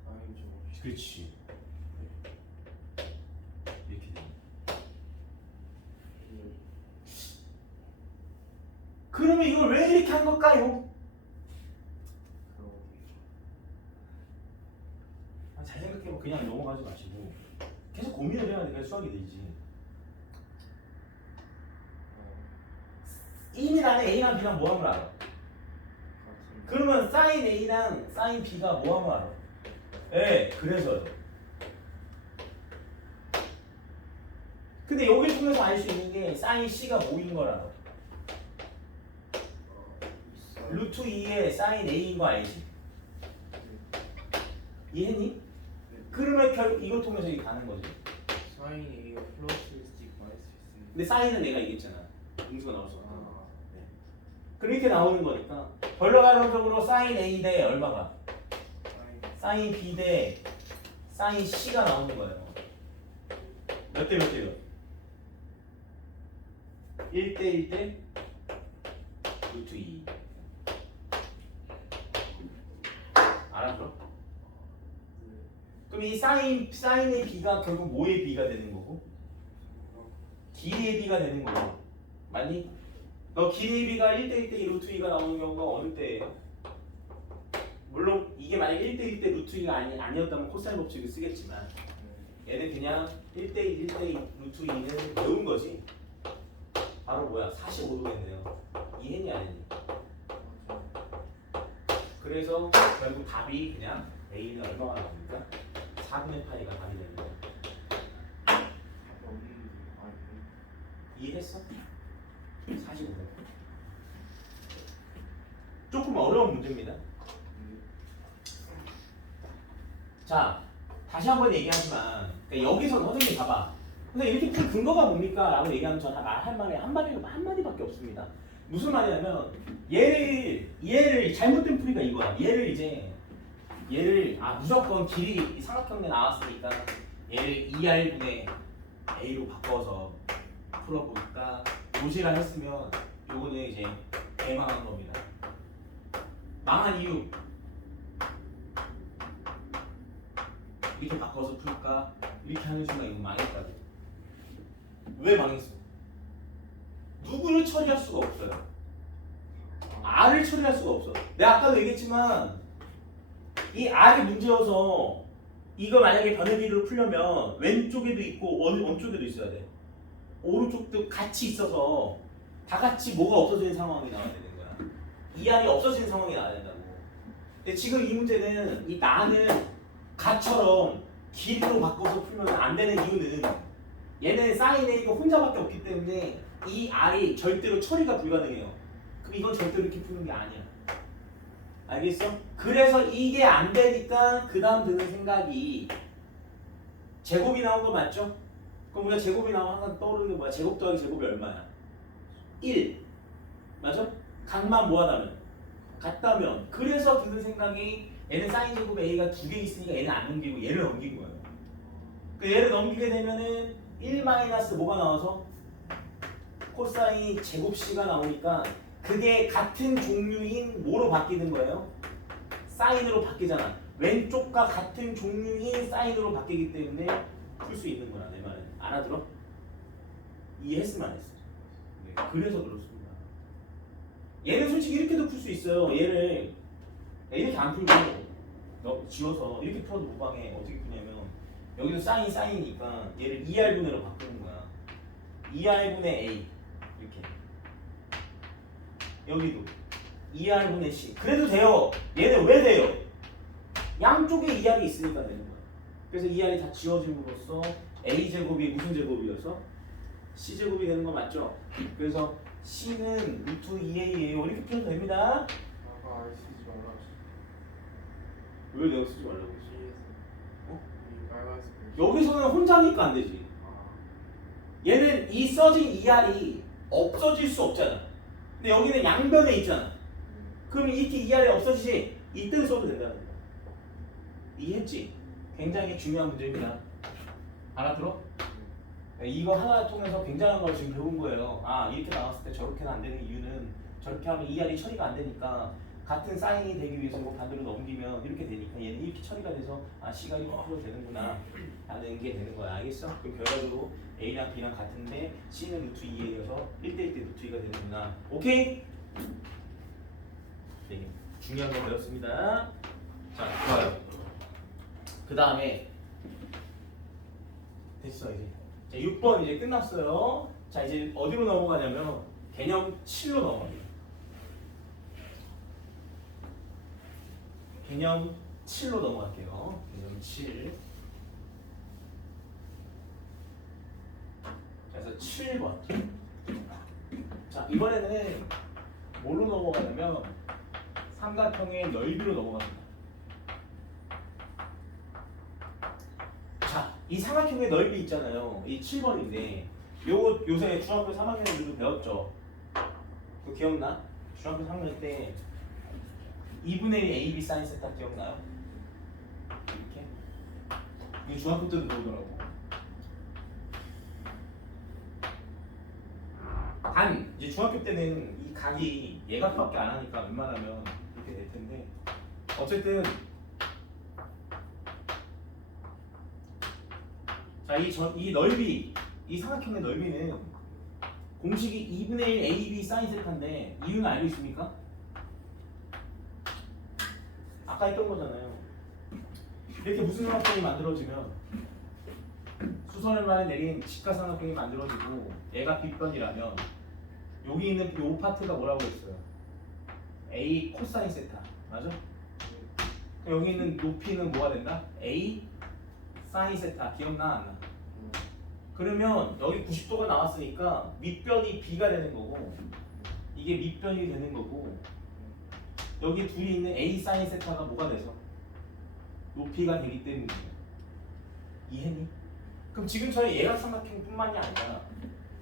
사인 제곱. 그렇지. 이렇게 됩니다. 그러면 이걸 왜 이렇게 한 걸까요? 잘 생각해보면 그냥 넘어가지 마시고 계속 고민을 해야 되니까 수학이 되지. 이미 나는 A랑 B랑 뭐함을 알아. 같은. 그러면 사인 A랑 사인 B가 뭐함을 알아. 예, 그래서요. 근데 여기 통해서 알 수 있는 게 사인 C가 뭐인 걸 알아. 있어요. 루트 2에 사인 A인 거 알지? 이해했니? 그러면 결국 이걸 통해서 이게 가는 거지. 사인 A가 플러스일 수도 있고 마이너스일 수도 있는. 근데 사인은 내가 얘기했잖아. 음수가 나올 수 없다. 아, 그렇게 나오는 거니까 결과론적으로 사인 A 대 얼마가? 사인 사인 B 대 사인 C가 나오는 거예요. 몇 대 몇 대요? 1대 1대 루트 2. 알았어? 그럼 이 사인의 B가 결국 뭐의 B가 되는 거고? 길이의 B가 되는 거고. 맞니? 너 길이의 B가 1대 1대 루트 2가 나오는 경우가 어느 때예요? 물론 이게 만약 1대 1대 루트 2가 아니었다면 코사인 법칙을 쓰겠지만 얘는 그냥 1대 1대 루트 2는 배운 거지. 바로 뭐야? 45도겠네요. 이해했니 안 했니? 그래서 결국 답이 그냥 A는 얼마가 나옵니까? 4분의 8이가 답이 되는 거야. 답이 없는데. 아니. 이해했어? 45도. 조금 어려운 문제입니다. 자, 다시 한번 얘기하지만 그러니까 여기서 선생님 봐봐. 근데 이렇게 풀 근거가 뭡니까? 라고 얘기하면 저는 할 말이 한마디밖에 없습니다. 무슨 말이냐면 얘를 잘못된 풀이가 이거야. 얘를 무조건 길이 이 삼각형에 나왔으니까 얘를 2R분의 A로 바꿔서 풀어볼까 도시락 했으면 요거는 이제 대망한 겁니다. 망한 이유 이렇게 바꿔서 풀까 이렇게 하는 순간 이거 망했다고. 왜 망했어? 누구를 처리할 수가 없어요. R을 처리할 수가 없어. 내가 아까도 얘기했지만 이 R이 문제여서 이거 만약에 변의 비율을 풀려면 왼쪽에도 있고 오른쪽에도 있어야 돼. 오른쪽도 같이 있어서 다 같이 뭐가 없어지는 상황이 나와야 되는 거야. 이 R이 없어지는 상황이 나와야 된다고. 근데 지금 이 문제는 이 나는 가처럼 길이로 바꿔서 풀면 안 되는 이유는 얘는 사인 A가 혼자밖에 없기 때문에 이 R이 절대로 처리가 불가능해요. 그럼 이건 절대로 이렇게 푸는 게 아니야. 알겠어? 그래서 이게 안 되니까 그 다음 드는 생각이 제곱이 나온 거 맞죠? 그럼 우리가 제곱이 나오면 항상 떠오르는 게 뭐야? 제곱 더하기 제곱이 얼마야? 1 맞아? 각만 뭐하다면? 같다면 그래서 드는 생각이 얘는 사인 제곱 A가 두 개 있으니까 얘는 안 넘기고 얘를 넘긴 거예요. 그 얘를 넘기게 되면은 1 마이너스 뭐가 나와서 코사인 제곱 C가 나오니까 그게 같은 종류인 뭐로 바뀌는 거예요? 사인으로 바뀌잖아. 왼쪽과 같은 종류인 사인으로 바뀌기 때문에 풀 수 있는 거야. 내 말은 알아들어? 이해했으면 안 했어. 네, 그래서 그렇습니다. 얘는 솔직히 이렇게도 풀 수 있어요. 얘를 이렇게 안 풀고 지워서 이렇게 풀어도 무방해. 어떻게 푸냐면 여기도 사인이니까 얘를 2R분의로 바꾸는 거야. 2R분의 A 이렇게 여기도 2R분의 C 그래도 돼요. 얘는 왜 돼요? 양쪽에 2R이 있으니까 되는 거야. 그래서 2R이 다 지워짐으로써 A제곱이 무슨 제곱이어서? C제곱이 되는 거 맞죠? 그래서 C는 루트 2A예요. 이렇게 풀어도 됩니다. 아까 R 쓰지 말라고 했어. 왜 내가 쓰지 말라고 했어? C에서. 어? 이 빨간색. 여기서는 혼자니까 안 되지. 아. 얘는 이 써진 2R이 없어질 수 없잖아. 근데 여기는 양변에 있잖아. 그러면 이렇게 2R이 없어지지? 이때는 써도 된다는 거야. 이해했지? 굉장히 중요한 문제입니다. 알아들어? 이거 하나 통해서 굉장한 걸 지금 배운 거예요. 아 이렇게 나왔을 때 저렇게는 안 되는 이유는 저렇게 하면 2R이 처리가 안 되니까 같은 사인이 되기 위해서 이거 반대로 넘기면 이렇게 되니까 얘는 이렇게 처리가 돼서 아 C가 이렇게 풀어도 되는구나 라는 게 되는 거야. 알겠어? 그럼 결과적으로 A랑 B랑 같은데 C는 루트 2A여서 1대1대 루트 2가 되는구나. 오케이? 네, 중요한 거 배웠습니다. 자, 좋아요. 그 다음에 됐어 이제. 자, 6번 이제 끝났어요. 자 이제 어디로 넘어가냐면 개념 7로 넘어갑니다. 개념 7로 넘어갈게요. 개념 7. 그래서 7번. 자, 이번에는 뭘로 넘어가냐면 삼각형의 넓이로 넘어갑니다. 자, 이 삼각형의 넓이 있잖아요. 이 7번인데 요거 요새 중학교 3학년 때도 배웠죠. 그거 기억나? 중학교 3학년 때 2분의 1 AB 사인 세타 기억나요? 이렇게? 이거 중학교 때도 배우더라고. 단 이제 중학교 때는 이 각이 예각밖에 안 하니까 웬만하면 이렇게 될 텐데 어쨌든 자, 이 넓이, 이 삼각형의 넓이는 공식이 2분의 1 AB 사인 세타인데 이유는 알고 있습니까? 아까 했던 거잖아요. 이렇게 무슨 삼각형이 만들어지면 수선을만에 내린 직각삼각형이 만들어지고 얘가 빗변이라면 여기 있는 요 파트가 뭐라고 했어요? A 코사인 세타 맞아? 여기 있는 높이는 뭐가 된다? A 사인 세타 기억나 안 나? 그러면 여기 90도가 나왔으니까 밑변이 B가 되는 거고 이게 밑변이 되는 거고 여기 둘이 있는 A 사인 세타가 뭐가 돼서 높이가 되기 때문이에요. 이해니? 그럼 지금처럼 예각삼각형뿐만이 아니라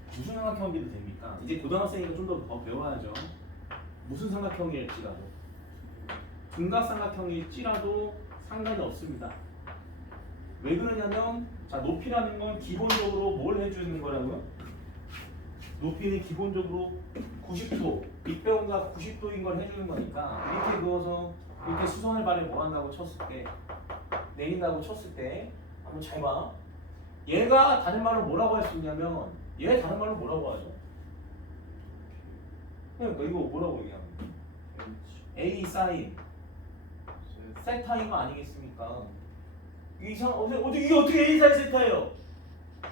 무슨 삼각형이도 됩니까? 이제 고등학생이니까 좀 더 배워야죠. 무슨 삼각형일지라도 둔각삼각형일지라도 상관이 없습니다. 왜 그러냐면 자, 높이라는 건 기본적으로 뭘 해주는 거라고요? 높이는 기본적으로 90도 밑변과 90도인 걸 해주는 거니까 이렇게 그어서 이렇게 수선을 발에 뭐 한다고 쳤을 때 내린다고 쳤을 때 한번 잘 봐. 얘가 다른 말로 뭐라고 할 수 있냐면 얘 다른 말로 뭐라고 하죠? 그러니까 이거 뭐라고 얘기하면 A 사인 세타인 거 아니겠습니까? 이게 이게 어떻게 A 사인 세타예요?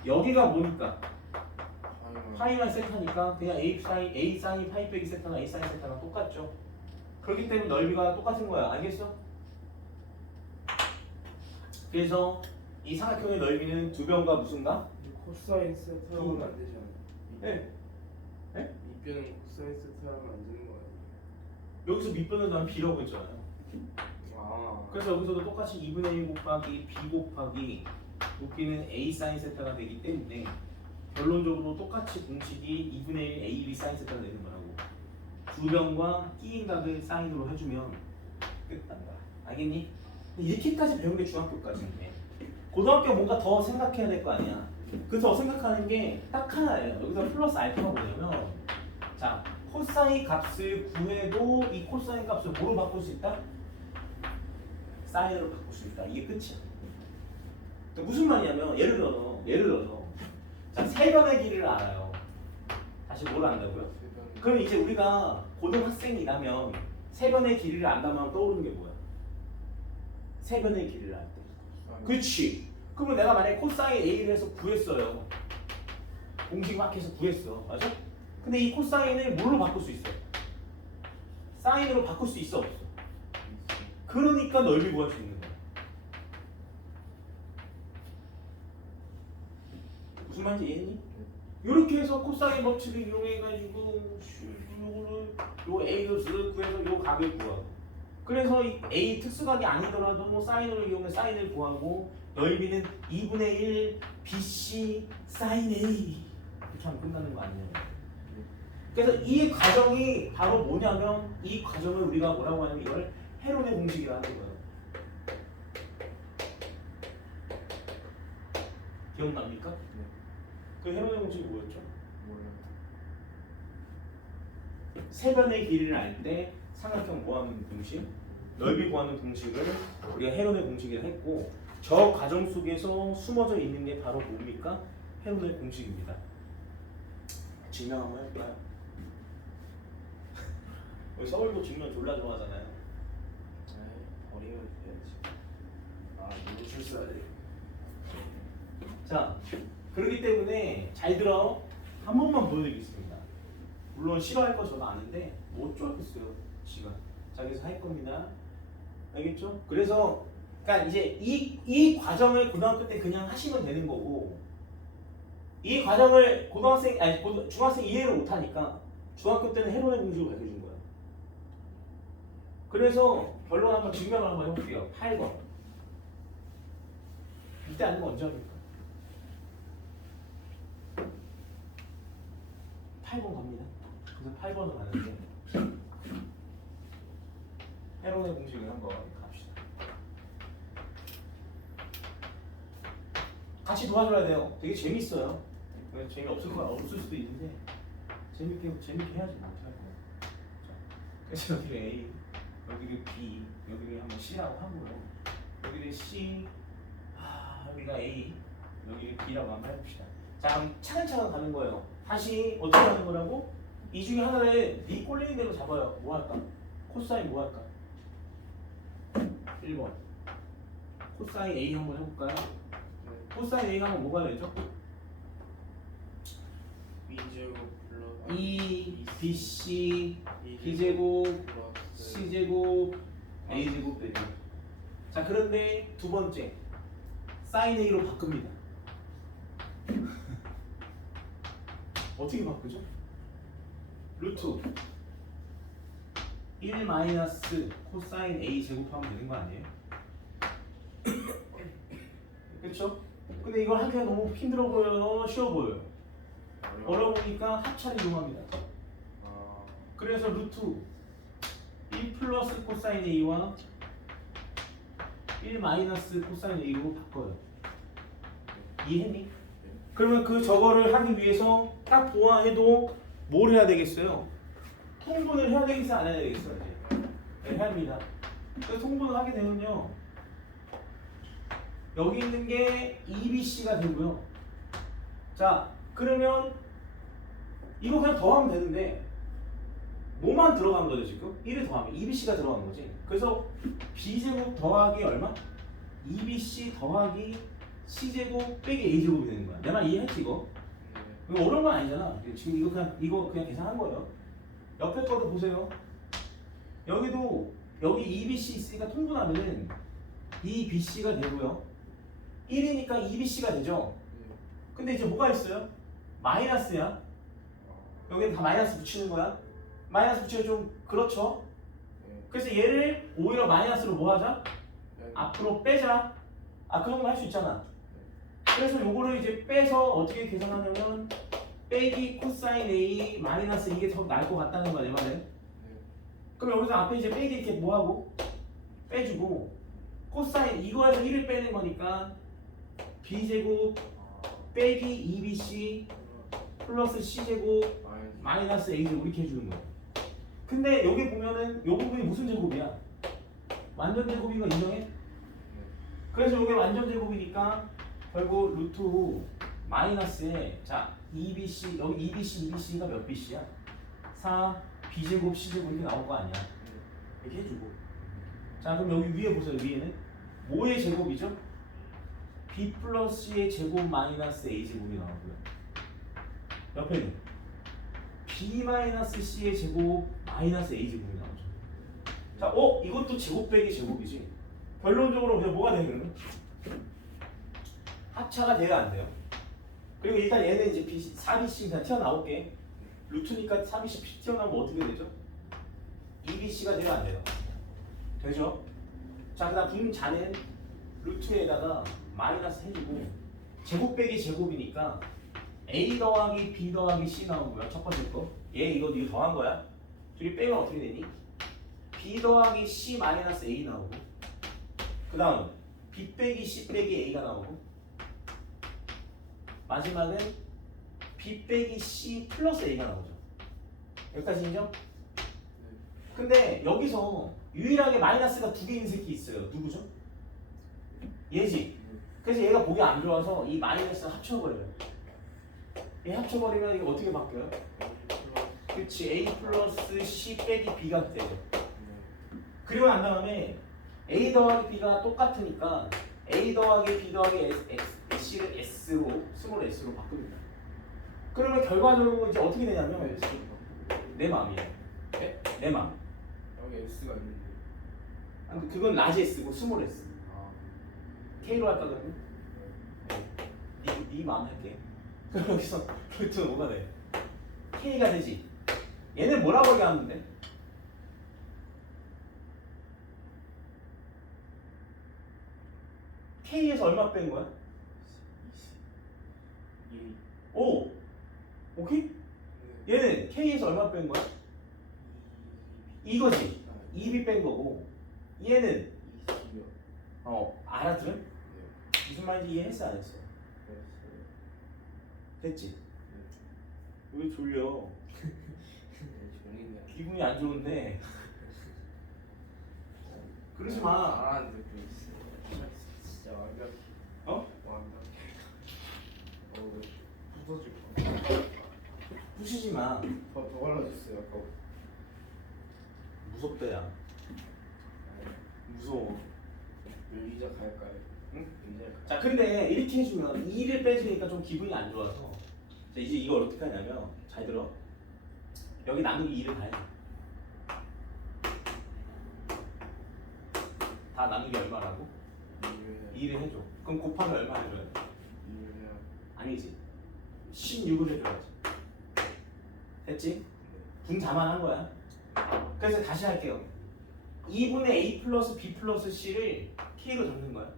여기가 뭐니까? 파이만 세타니까 그냥 A 사인 파이 빼기 세타나 A 사인 세타랑 똑같죠. 그렇기 때문에 넓이가 똑같은 거야. 알겠어? 그래서 이 삼각형의 넓이는 두 변과 무슨가? 코사인 세트하면 안 되지 않아요? 네. 네? 밑변은 코사인 세트하면 안 되는 거 아니에요? 여기서 밑변은 난 B라고 했잖아요. 아. 그래서 여기서도 똑같이 2분의 1 곱하기 B 곱하기 높이는 A 사인 세타가 되기 때문에 결론적으로 똑같이 공식이 2분의 1 AB 사인 세타가 되는 거라고. 두 변과 끼인 각을 사인으로 해주면 끝난다. 알겠니? 이렇게까지 배운 게 중학교까지인데 고등학교 뭔가 더 생각해야 될 거 아니야. 그래서 생각하는 게 딱 하나예요. 여기서 플러스 알파가 뭐냐면 자, 코사인 값을 구해도 이 코사인 값을 뭐로 바꿀 수 있다? 사인으로 바꿀 수 있다. 이게 끝이야. 그러니까 무슨 말이냐면 예를 들어서 자, 세 변의 길이를 알아요. 다시 뭘 안다고요? 그럼 이제 우리가 고등학생이라면 세 변의 길이를 안다면 떠오르는 게 뭐야? 세 변의 길이를 알 때. 그렇지. 그러면 내가 만약에 코사인 A를 해서 구했어요. 공식 막 해서 구했어. 맞아? 근데 이 코사인을 뭘로 바꿀 수 있어? 사인으로 바꿀 수 있어 없어? 그러니까 넓이 구할 수 있는 거야. 무슨 말인지 이해했니? 이렇게 해서 코사인 법칙을 이용해가지고 요 A 값을 구해서 요 각을 구하고 그래서 이 A 특수각이 아니더라도 뭐 사인으로 이용해 사인을 구하고 넓이는 2분의 1 BC 사인 A 이렇게 하면 끝나는 거 아니에요? 그래서 이 과정이 바로 뭐냐면 이 과정을 우리가 뭐라고 하냐면 이걸 헤론의 공식이라는 거예요. 기억납니까? 네. 그 헤론의 공식이 뭐였죠? 몰라요. 세 변의 길이를 알 때 삼각형 구하는 공식, 넓이 구하는 공식을 우리가 헤론의 공식이라 했고 저 과정 속에서 숨어져 있는 게 바로 뭡니까? 헤론의 공식입니다. 증명 한번 해볼까요? 우리 서울도 증명 졸라 좋아하잖아요. 버리면 돼야지. 아, 너무 출세하지. 자, 그렇기 때문에 잘 들어. 한 번만 보여드리겠습니다. 물론 싫어할 거 저도 아는데 뭐 어쩌겠어요 지가. 자 그래서 할 겁니다. 알겠죠? 그래서 그러니까 이제 이 과정을 고등학교 때 그냥 하시면 되는 거고 이 과정을 중학생 이해를 못하니까 중학교 때는 해론의 공식을 가르쳐준 거예요. 그래서 결론 한번 증명을 한번 해볼게요. 8번. 이때 아니면 언제 합니까? 8번 갑니다. 그래서 8번을 가는데 해론의 공식을 한번 갑시다. 같이 도와줘야 돼요. 되게 재밌어요. 재미없을 수도 있는데 재밌게 해야지 못할 거야. 그래서 여기를 A, 여기를 B, 여기를 한번 C라고 하고요. 여기를 C, 여기가 A, 여기를 B라고 한번 해봅시다. 자, 그럼 차근차근 가는 거예요. 다시 어떻게 하는 거라고? 이 중에 하나를 네 꼴리는 대로 잡아요. 뭐 할까? 코사인 뭐 할까? 1번. 코사인 A 한번 해볼까요? 코사인 A가 하면 뭐가 되죠? B제곱 플러스 E, BC, B제곱, C제곱, A제곱 되죠. 자, 그런데 두 번째 사인 A로 바꿉니다. 어떻게 바꾸죠? 루트 1 마이너스 코사인 A 제곱하면 되는 거 아니에요? 그렇죠? 근데 이걸 하기가 너무 힘들어 보여요? 쉬워 보여요? 어려워 보니까 합차를 이용합니다. 그래서 루트 1 플러스 코사인 A와 1 마이너스 코사인 A로 바꿔요. 이해했니? 그러면 그 저거를 하기 위해서 딱 보아해도 뭘 해야 되겠어요? 통분을 해야 되겠어요? 안 해야 되겠어요? 네, 해야 합니다. 그래서 통분을 하게 되면요, 여기 있는 게 EBC가 되고요. 자, 그러면 이거 그냥 더하면 되는데 뭐만 들어간 거죠 지금? 1을 더하면 EBC가 들어간 거지. 그래서 B제곱 더하기 얼마? EBC 더하기 C제곱 빼기 A제곱이 되는 거야. 내 말 이해했지 이거? 이거 어려운 건 아니잖아. 지금 이거 그냥 계산한 거예요. 옆에 거도 보세요. 여기도 여기 EBC 있으니까 통분하면은 EBC가 되고요. 1이니까 EBC가 되죠. 근데 이제 뭐가 있어요? 마이너스야. 여기는 다 마이너스 붙이는 거야. 마이너스 붙이면 좀 그렇죠. 그래서 얘를 오히려 마이너스로 뭐 하자? 앞으로 빼자. 그 정도 할 수 있잖아. 그래서 요거를 이제 빼서 어떻게 계산하냐면 빼기 코사인 A 마이너스 이게 더 나을 것 같다는 거야 내 말은. 그럼 여기서 앞에 이제 빼기 이렇게 뭐하고 빼주고 코사인 이거에서 1을 빼는 거니까 B제곱 빼기 2BC 플러스 C제곱 마이너스 A제곱 이렇게 해주는 거야. 근데 여기 보면은 요 부분이 무슨 제곱이야? 완전 제곱인 거 인정해? 그래서 이게 완전 제곱이니까 결국 루트 마이너스에 자 2BC 여기 2BC가 몇 BC야? 4 B제곱 C제곱 이렇게 나올 거 아니야. 이렇게 해주고 자 그럼 여기 위에 보세요. 위에는 뭐의 제곱이죠? B 플러스 C의 제곱 마이너스 A제곱이 나오고요. 옆에는 B 마이너스 C의 제곱 마이너스 A제곱이 나오죠. 자, 이것도 제곱 빼기 제곱이지. 결론적으로 그냥 뭐가 되는 거예요? 합차가 돼야 안 돼요. 그리고 일단 얘는 이제 4BC 그냥 튀어나올게. 루트니까 4BC 튀어나오면 어떻게 되죠? 2BC가 돼야 안 돼요. 되죠? 자, 그 다음 분자는 루트에다가 마이너스 해주고 제곱 빼기 제곱이니까 A 더하기 B 더하기 C 나오고요. 첫 번째 거. 이거 더한 거야. 둘이 빼면 어떻게 되니? B 더하기 C 마이너스 A 나오고 그 다음 B 빼기 C 빼기 A가 나오고 마지막은 B 빼기 C 플러스 A가 나오죠. 여기까지 인정? 근데 여기서 유일하게 마이너스가 두 개 있는 새끼 있어요. 누구죠? 얘지. 그래서 얘가 보기 안 좋아서 이 마이너스 합쳐버려요. 얘 합쳐버리면 이게 어떻게 바뀌어요? 그렇지. A 플러스 C 빼기 B가 되죠. 그리고 난 다음에 A 더하기 B가 똑같으니까 A 더하기 B 더하기 C를 S로 스몰 S로 바꿉니다. 그러면 결과적으로 이제 어떻게 되냐면 내 마음이야. 네? 내 마음. 여기 S가 있는데. 아, 근데 그건 라지 S고 스몰 S. 아. K로 할까 그러면? 네 마음 할게. 그럼 여기서 루트는 뭐가 돼? K가 되지. 얘는 뭐라고 얘기하면 돼? K에서 얼마 뺀 거야? 1. 오! 오케이? 얘는 K에서 얼마 뺀 거야? 이거지. 2B 뺀 거고 얘는 20이요. 알아들은? 네. 무슨 말인지 이해했어 안 했어? 됐지? 왜 졸려? 종이네. 기분이 안 좋은데 그러지 마. 안 듣고 있어. 진짜 완벽. 어? 완벽. 부서질 거. 부시지 마. 더 발라줬어요 아까. 무섭다 야. 무서워. 의자 갈까요? 응? 의자 갈까요? 자 근데 이렇게 해주면 2를 빼주니까 좀 기분이 안 좋아서 자 이제 이걸 어떻게 하냐면 잘 들어. 여기 나누기 2를 다 해. 다 나누기 얼마라고? 2를 해줘. 그럼 곱하기 얼마 해줘야 돼? 아니지. 16을 해줘야지. 됐지? 분 자만한 거야. 그래서 다시 할게요. 2분의 A 플러스 B 플러스 C를 K로 잡는 거야.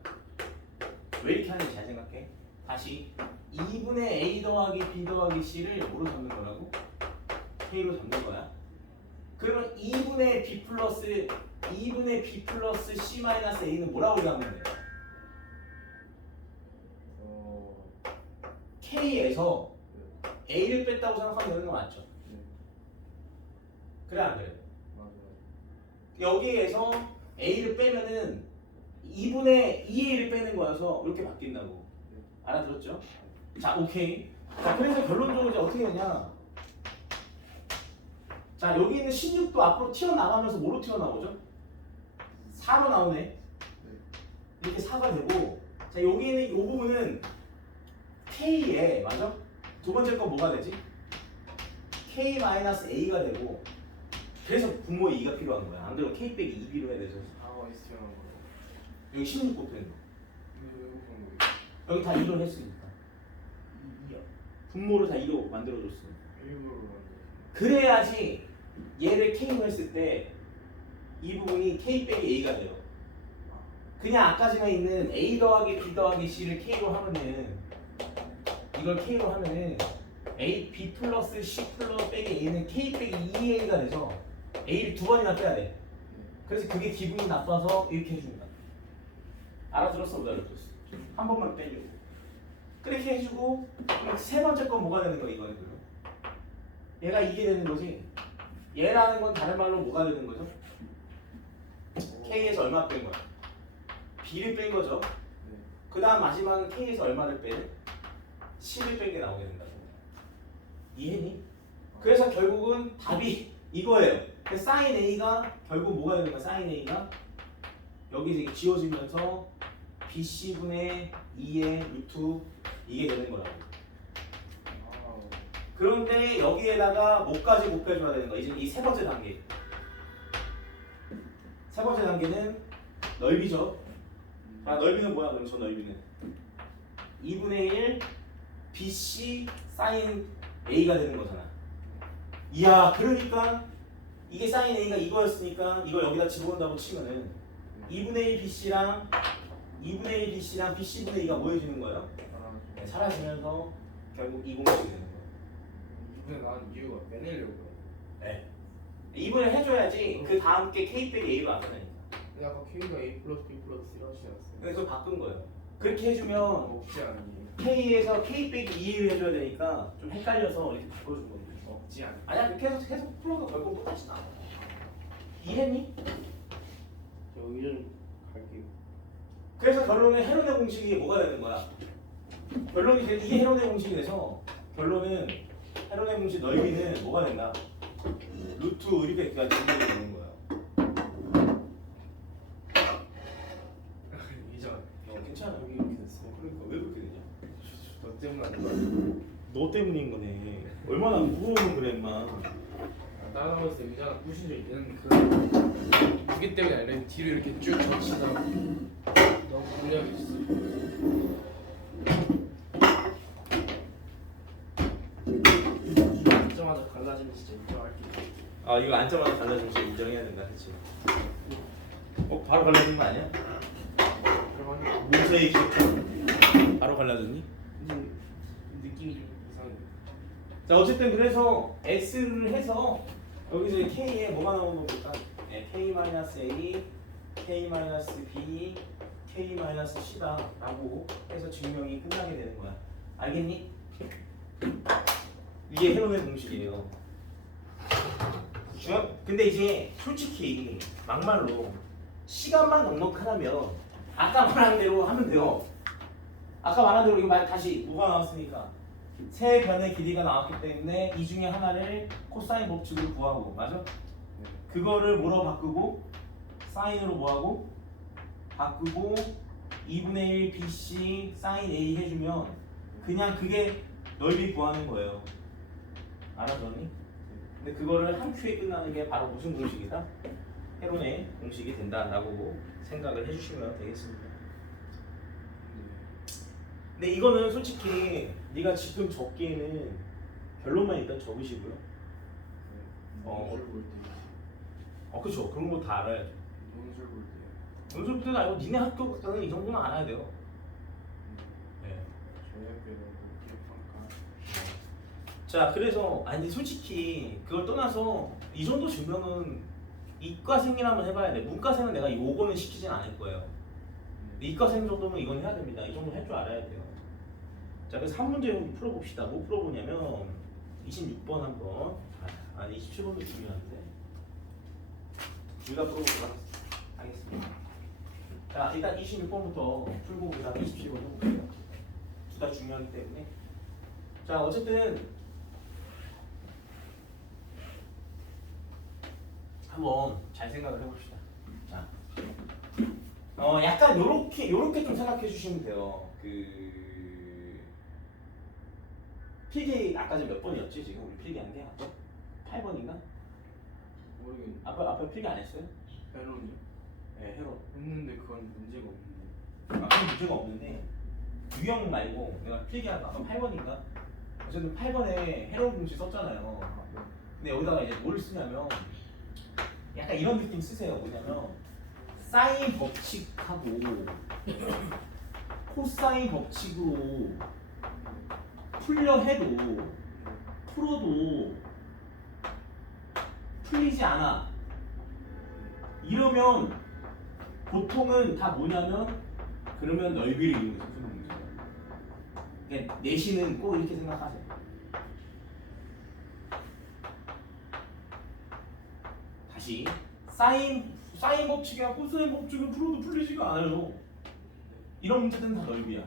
왜 이렇게 하는지 잘 생각해. 다시 2분의 A 더하기 B 더하기 C를 뭐로 잡는 거라고? K로 잡는 거야. 그러면 2분의 B 플러스 C 마이너스 A는 뭐라고 잡는 거야? K에서 A를 뺐다고 생각하면 되는 거 맞죠? 그래 안 그래? 여기에서 A를 빼면은 2분의 2A를 빼는 거여서 이렇게 바뀐다고. 알아들었죠? 자, 오케이. 자, 그래서 결론적으로 이제 어떻게 되냐? 자, 여기 있는 16도 앞으로 튀어나가면서 뭐로 튀어나오죠? 4로 나오네. 이렇게 4가 되고, 자, 여기 있는 이 부분은 K에, 맞아? 두 번째 거 뭐가 되지? K-A가 되고, 그래서 분모의 2가 필요한 거야. 안 그러면 K 빼기 2B로 해야 돼서. 4가 있으면 거. 여기 16 곱하는 거. 이거 그런 거. 여기 다 2로 했으니까. 2야. 분모를 다 2로 만들어줬어. 일부러 만들어. 그래야지 얘를 K로 했을 때 이 부분이 K 빼기 A가 돼요. 그냥 아까전에 있는 A 더하기 B 더하기 C를 K로 하면은 이걸 K로 하면은 A, B 플러스 C 플러스 빼기 A는 K 빼기 2A가 돼서 A를 두 번이나 빼야 돼. 그래서 그게 기분이 나빠서 이렇게 해준다. 알아들었어? 못 알아들었어? 한 번만 빼려고. 그렇게 해주고 그럼 세 번째 건 뭐가 되는 거야 이거는 그럼? 얘가 이게 되는 거지. 얘라는 건 다른 말로 뭐가 되는 거죠? K에서 얼마 뺀 거야? B를 뺀 거죠. 그 다음 마지막은 K에서 얼마를 빼는? 10을 뺀 게 나오게 된다고. 이해니? 그래서 결국은 답이 이거예요. 사인 A가 결국 뭐가 되는 거야? 사인 A가 여기서 이게 지워지면서 BC분의 2의 루트 이게 되는 거라고. 그런데 여기에다가 뭐까지 곱해줘야 되는 거야? 이제 이 세 번째 단계. 세 번째 단계는 넓이죠. 자, 넓이는 뭐야? 그럼 저 넓이는 2분의 1 BC 사인 A가 되는 거잖아. 이야, 그러니까 이게 사인 A가 이거였으니까 이걸 여기다 집어온다고 치면은 2분의 1 BC랑 2분의 1 BC랑 BC분의 2가 뭐 해주는 거예요? 네, 사라지면서 결국 2공식이 되는 거예요. 이번에 난 이유가 빼내려고요. 네. 2분을 해줘야지 그 다음 게 K 빼기 A로 나타나니까. 근데 아까 K가 A 플러스 B 플러스 C라고 하지 않았어요? 그래서 바꾼 거예요. 그렇게 해주면 없지 않니? K에서 K 빼기 2를 해줘야 되니까 좀 헷갈려서 이렇게 바꿔준 건데. 없지 않니? 아니야, 그렇게 해서 계속 풀어도 결국 똑같이 나와. 이해했니? 저 의전 갈게요. 그래서 결론은 헤론의 공식이 뭐가 되는 거야? 결론이 이게 헤론의 공식이 돼서 결론은 헤론의 공식 넓이는 뭐가 된다? 루트 이렇게 정리가 되는 거야. 의전. 괜찮아. 여기 이렇게 됐어. 그러니까 왜 그렇게 되냐? 너 때문에 안 돼. 너 때문인 거네. 얼마나 무거우면 그래, 인마. 따라가면서 의자가 부신 적 있는 그런 무게 때문에 아니라 뒤로 이렇게 쭉 젖히다 너무 공략이 있어. 앉자마자 갈라지면 진짜 인정할게. 아 이거 앉자마자 갈라지면 진짜 인정해야 된다, 그렇지? 바로 갈라진 거 아니야? 그럼 문서의 기억 바로 갈라졌니? 느낌이 좀 이상해. 자 어쨌든 그래서 S를 해서 여기서 K에 뭐가 나오는 겁니까? 네, K-A, K-B, K-C다 라고 해서 증명이 끝나게 되는 거야. 알겠니? 이게 헤론의 공식이에요. 근데 이제 솔직히 막말로 시간만 넉넉하다면 아까 말한 대로 하면 돼요. 아까 말한 대로 이거 다시 뭐가 나왔으니까 세 변의 길이가 나왔기 때문에 이 중에 하나를 코사인 법칙으로 구하고, 맞아? 그거를 뭐로 바꾸고 사인으로 뭐하고 바꾸고 2분의 1 BC 사인 A 해주면 그냥 그게 넓이 구하는 거예요. 알아들었니? 근데 그거를 한 큐에 끝나는 게 바로 무슨 공식이다? 헤론의 공식이 된다라고 생각을 해주시면 되겠습니다. 근데 이거는 솔직히 네가 지금 적기에는 결론만 일단 적으시고요. 논술 볼 때. 그쵸. 그런 거 다 알아야죠. 논술 볼 때. 논술부터 알고 니네 학교 때는 이 정도는 알아야 돼요. 네. 저희 학교에는 뭐 기억하니까. 자, 그래서 아니 솔직히 그걸 떠나서 이 정도 증명은 이과생이라면 해봐야 돼. 문과생은 내가 요거는 시키진 않을 거예요. 이과생 정도면 이건 해야 됩니다. 이 정도 할 줄 알아야 돼요. 자, 그래서 한 문제 풀어봅시다. 뭐 풀어보냐면 26번 한번, 아니 27번도 중요한데 둘 다 풀어보도록 하겠습니다. 자, 일단 26번부터 풀고 그 다음에 27번 해볼게요. 둘 다 중요하기 때문에. 자, 어쨌든 한번 잘 생각을 해봅시다. 자, 약간 요렇게 좀 생각해 주시면 돼요. 필기 아까 몇 번이었지? 지금 우리 필기한 게 아까 8번인가? 모르겠네. 앞에 필기 안 했어요? 헤론이요? 네, 헤론. 했는데 그건 문제가 없는데. 아무 문제가 없는데 유형 말고 내가 필기한 아까 8번인가? 어쨌든 8번에 헤론 공식 썼잖아요. 근데 여기다가 이제 뭘 쓰냐면 약간 이런 느낌 쓰세요. 뭐냐면 사인 법칙하고 코사인 법칙으로 풀려 해도 풀어도 풀리지 않아. 이러면 보통은 다 뭐냐면 그러면 넓이를 이용해서 푸는 문제예요. 그러니까 내신은 꼭 이렇게 생각하세요. 다시 사인 법칙이야 코사인 법칙은 풀어도 풀리지가 않아요. 이런 문제들은 다 넓이야.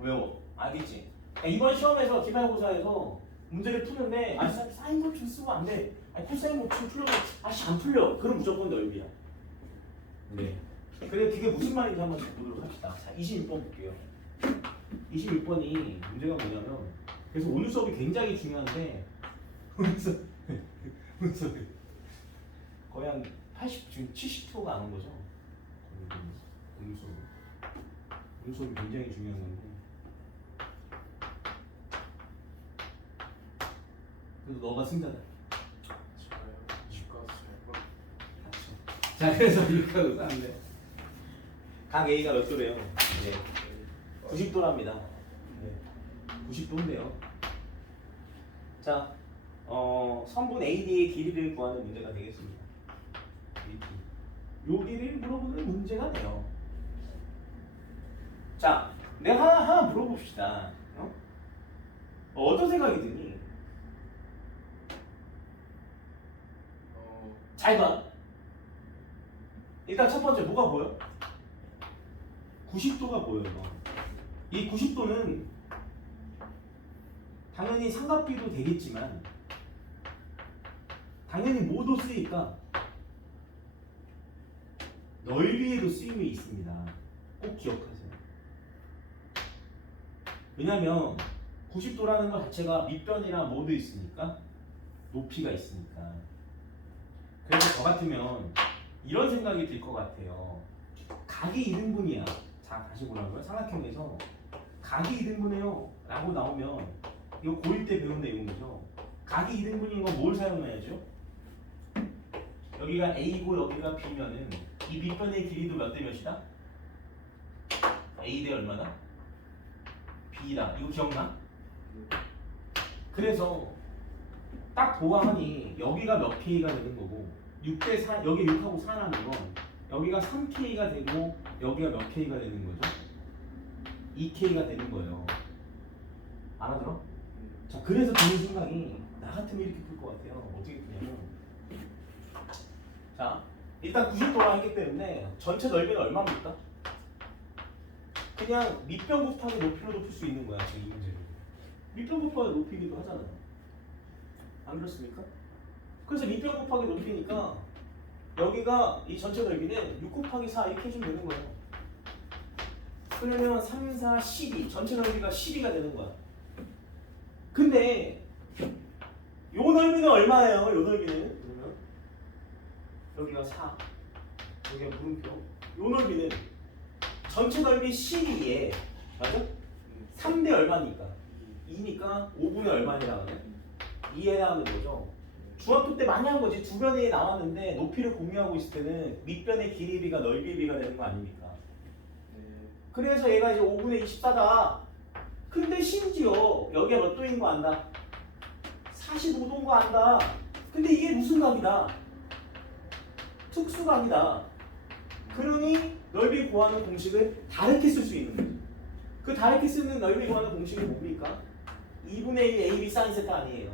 외워. 알겠지? 그러니까 이번 시험에서 기말고사에서 문제를 푸는데 사인 법칙 쓰고 안 돼. 코사인 법칙 풀려도 안 풀려. 그럼 무조건 넓이야. 네. 근데 그게 무슨 말인지 한번 보도록 합시다. 자, 26번 볼게요. 26번이 문제가 뭐냐면 그래서 오늘 수업이 굉장히 중요한데 오늘 수업이 거의 한 80, 지금 70%가 안 온 거죠. 오늘 수업이 굉장히 중요한 건데 그래도 너가 승자다. 자, 그래서 이렇게 하고 싸는데 각 A가 몇 도래요? 네. 90도랍니다. 네. 90도인데요. 자, 선분 AD의 길이를 구하는 문제가 되겠습니다. 요 길이를 물어보는 문제가 돼요. 자, 내가 하나 물어봅시다. 어떤 생각이 드니? 잘 봐. 일단 첫 번째 뭐가 보여? 90도가 보여요. 이 90도는 당연히 삼각비도 되겠지만 당연히 뭐도 쓰일까? 넓이에도 쓰임이 있습니다. 꼭 기억하세요. 왜냐면 90도라는 것 자체가 밑변이랑 뭐도 있으니까 높이가 있으니까. 그래서 저 같으면 이런 생각이 들 것 같아요. 각이 2등분이야. 자, 다시 보라고요. 삼각형에서 각이 2등분이에요 라고 나오면 이거 고1 때 배운 내용이죠. 각이 2등분인 건 뭘 사용해야죠? 여기가 A고 여기가 B면은 이 밑변의 길이도 몇 대 몇이다? A 대 얼마다? B다. 이거 기억나? 그래서 딱 보아하니 여기가 몇 K가 되는 거고 6대 4, 여기 6하고 4라는 건 여기가 3K가 되고 여기가 몇 K가 되는 거죠? 2K가 되는 거예요. 알아들어? 자, 그래서 드는 생각이 나 같으면 이렇게 풀 것 같아요. 어떻게 푸냐면 자, 일단 90도라 했기 때문에 전체 넓이는 얼마입니까? 그냥 밑변 곱하기 높이로도 풀 수 있는 거야, 지금 이 문제를. 밑변 곱하기 높이기도 하잖아요. 안 그렇습니까? 그래서 밑변 곱하기 높이니까 여기가 이 전체 넓이는 6 곱하기 4 이렇게 해주면 되는 거예요. 그러면 3, 4, 12 전체 넓이가 12가 되는 거야. 근데 요 넓이는 얼마예요? 요 넓이는 그러면 여기가 4 여기가 물음표. 요 넓이는 전체 넓이 12에 맞아? 3대 얼마니까? 2니까 5분의 얼마에 해당하네? 2에 해당하는 거죠. 중학교 때 많이 한 거지. 두 변이 나왔는데 높이를 공유하고 있을 때는 밑변의 길이 비가 넓이 비가 되는 거 아닙니까? 그래서 얘가 이제 5분의 24다. 근데 심지어 여기가 몇 도인 거 안다? 45도인 거 안다. 근데 이게 무슨 각이다? 특수각이다. 그러니 넓이 구하는 공식을 다르게 쓸 수 있는 거죠. 그 다르게 쓰는 넓이 구하는 공식이 뭡니까? 2분의 1 AB 사인 세타 아니에요.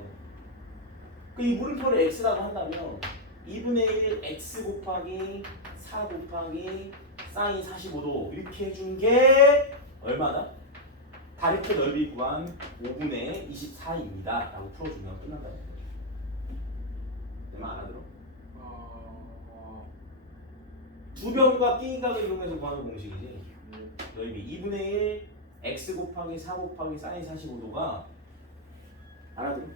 그 이 물음표를 x라고 한다면 2분의 1 x 곱하기 4 곱하기 사인 45도 이렇게 해준 게 얼마다? 다르게 넓이 구한 5분의 24입니다 라고 풀어주면 끝난다는 거죠. 내 말 알아들어? 두 변과 띵각을 이용해서 구하는 공식이지. 넓이 2분의 1 x 곱하기 4 곱하기 사인 45도가 알아들어?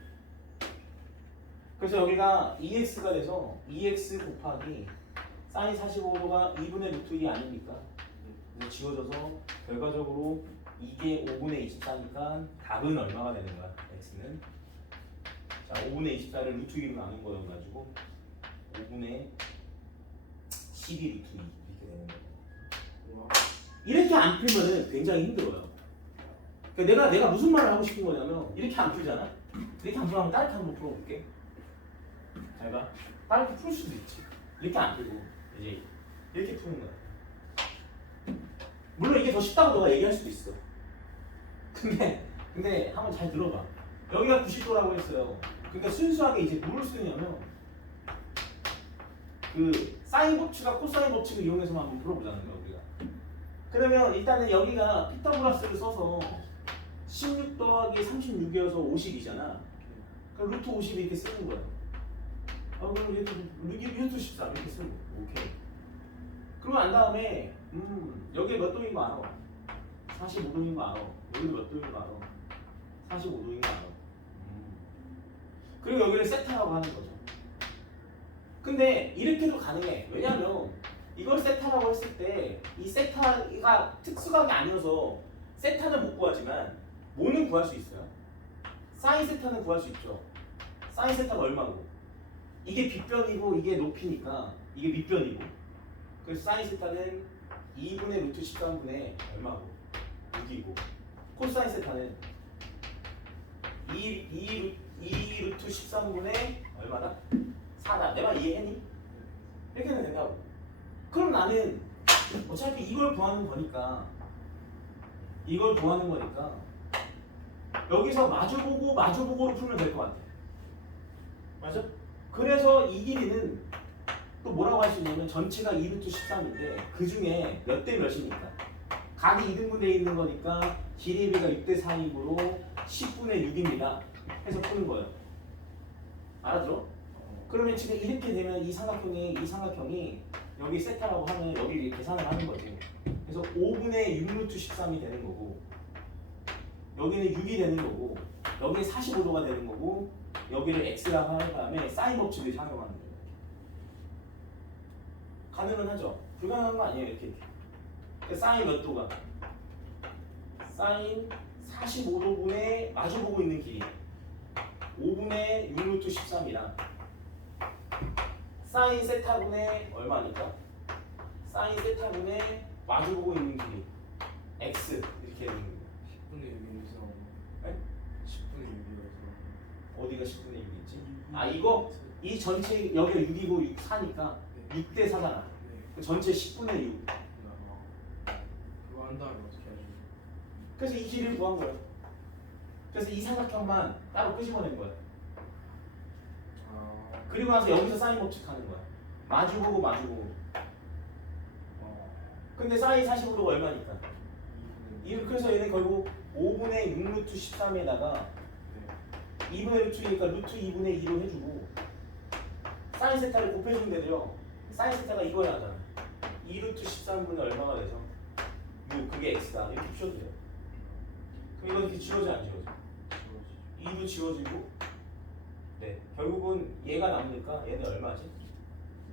그래서 여기가 2x가 돼서 2x 곱하기 사인 45도가 2분의 루트 2 아닙니까? 이제 지워져서 결과적으로 이게 5분의 24니까 답은 얼마가 되는 거야? x는 자 5분의 24를 루트 2로 나눈 거여가지고 5분의 12 루트 2 이렇게 되는 거예요. 이렇게 안 풀면은 굉장히 힘들어요. 그러니까 내가 무슨 말을 하고 싶은 거냐면 이렇게 안 풀잖아? 이렇게 안 풀면 다르게 한번 풀어볼게. 잘 봐. 다르게 풀 수도 있지. 이렇게 안 풀고 이제 이렇게 푸는 거야. 물론 이게 더 쉽다고 너가 얘기할 수도 있어. 근데 한번 잘 들어봐. 여기가 90도라고 했어요. 그러니까 순수하게 이제 뭘 쓰냐면 그 사인 법칙과 코사인 법칙을 이용해서만 한번 풀어보자는 거야 우리가. 그러면 일단은 여기가 피타고라스를 써서 16 더하기 36이어서 50이잖아. 그럼 루트 50 이렇게 쓰는 거야. 그럼 루트 13 이렇게 쓰는 거야. 오케이. 그러고 난 다음에 여기에 몇 도인 거 알아? 45도인 거 알아. 여기도 몇 도인 거 알아? 45도인 거 알아. 그리고 여기를 세타라고 하는 거죠. 근데 이렇게도 가능해. 왜냐면 이걸 세타라고 했을 때 이 세타가 특수각이 아니어서 세타는 못 구하지만 뭐는 구할 수 있어요? 사인 세타는 구할 수 있죠. 사인 세타가 얼마고? 이게 빗변이고 이게 높이니까 이게 밑변이고. 그래서 사인 세타는 2분의 루트 13분의 얼마고? 6이고. 코사인 세타는 2 루트 13분의 얼마다? 4다. 내가 이해했니? 이렇게 하면 된다고. 그럼 나는 어차피 이걸 구하는 거니까 여기서 마주보고로 풀면 될 것 같아. 맞아? 그래서 이 길이는 또 뭐라고 할 수 있냐면 전체가 2루트 13인데 그 중에 몇 대 몇이니까 각이 2등분되어 있는 거니까 길이비가 6대 4이므로 10분의 6입니다 해서 푸는 거예요. 알아들어? 그러면 지금 이렇게 되면 이 삼각형이 여기 세타라고 하면 여기 계산을 하는 거지. 그래서 5분의 6루트 13이 되는 거고 여기는 6이 되는 거고 여기는 45도가 되는 거고 여기를 x라고 한 다음에 사인 법칙을 사용하는 거예요. 가능은 하죠. 불가능한 거 아니에요. 이렇게. 그러니까 사인 몇 도가? 사인 45도분의 마주보고 있는 길이 5분의 6루트 13이랑 사인 세타분의 얼마니까? 사인 세타분의 마주보고 있는 길이 x 이렇게 되는 거예요. 10분의 6이라서. 네? 10분의 6이라서. 어디가 10분의 6이지? 아 이거 이 전체 여기가 6이고 6, 4니까 6대 4잖아. 네. 전체 10분의 6. 그거 한 다음에 어떻게 하죠? 그래서 이 길이를 구한 거예요. 그래서 이 삼각형만 따로 끄집어낸 거예요. 그리고 나서 여기서 사인 법칙 하는 거야. 마주보고 마주보고. 근데 사인 45도가 얼마니까? 그래서 얘는 결국 5분의 6루트 13에다가 2분의 루트니까 루트 2분의 2로 해주고 사인 세타를 곱해주면 되죠. 사인 세타가 이거야 하잖아. 2루트 13분의 얼마가 되죠? 6. 그게 x다. 이렇게 푸셔도 돼요. 그럼 이거 이렇게 지워져 안 지워져? 2도 지워지고 네. 결국은 얘가 남으니까 얘는 얼마지?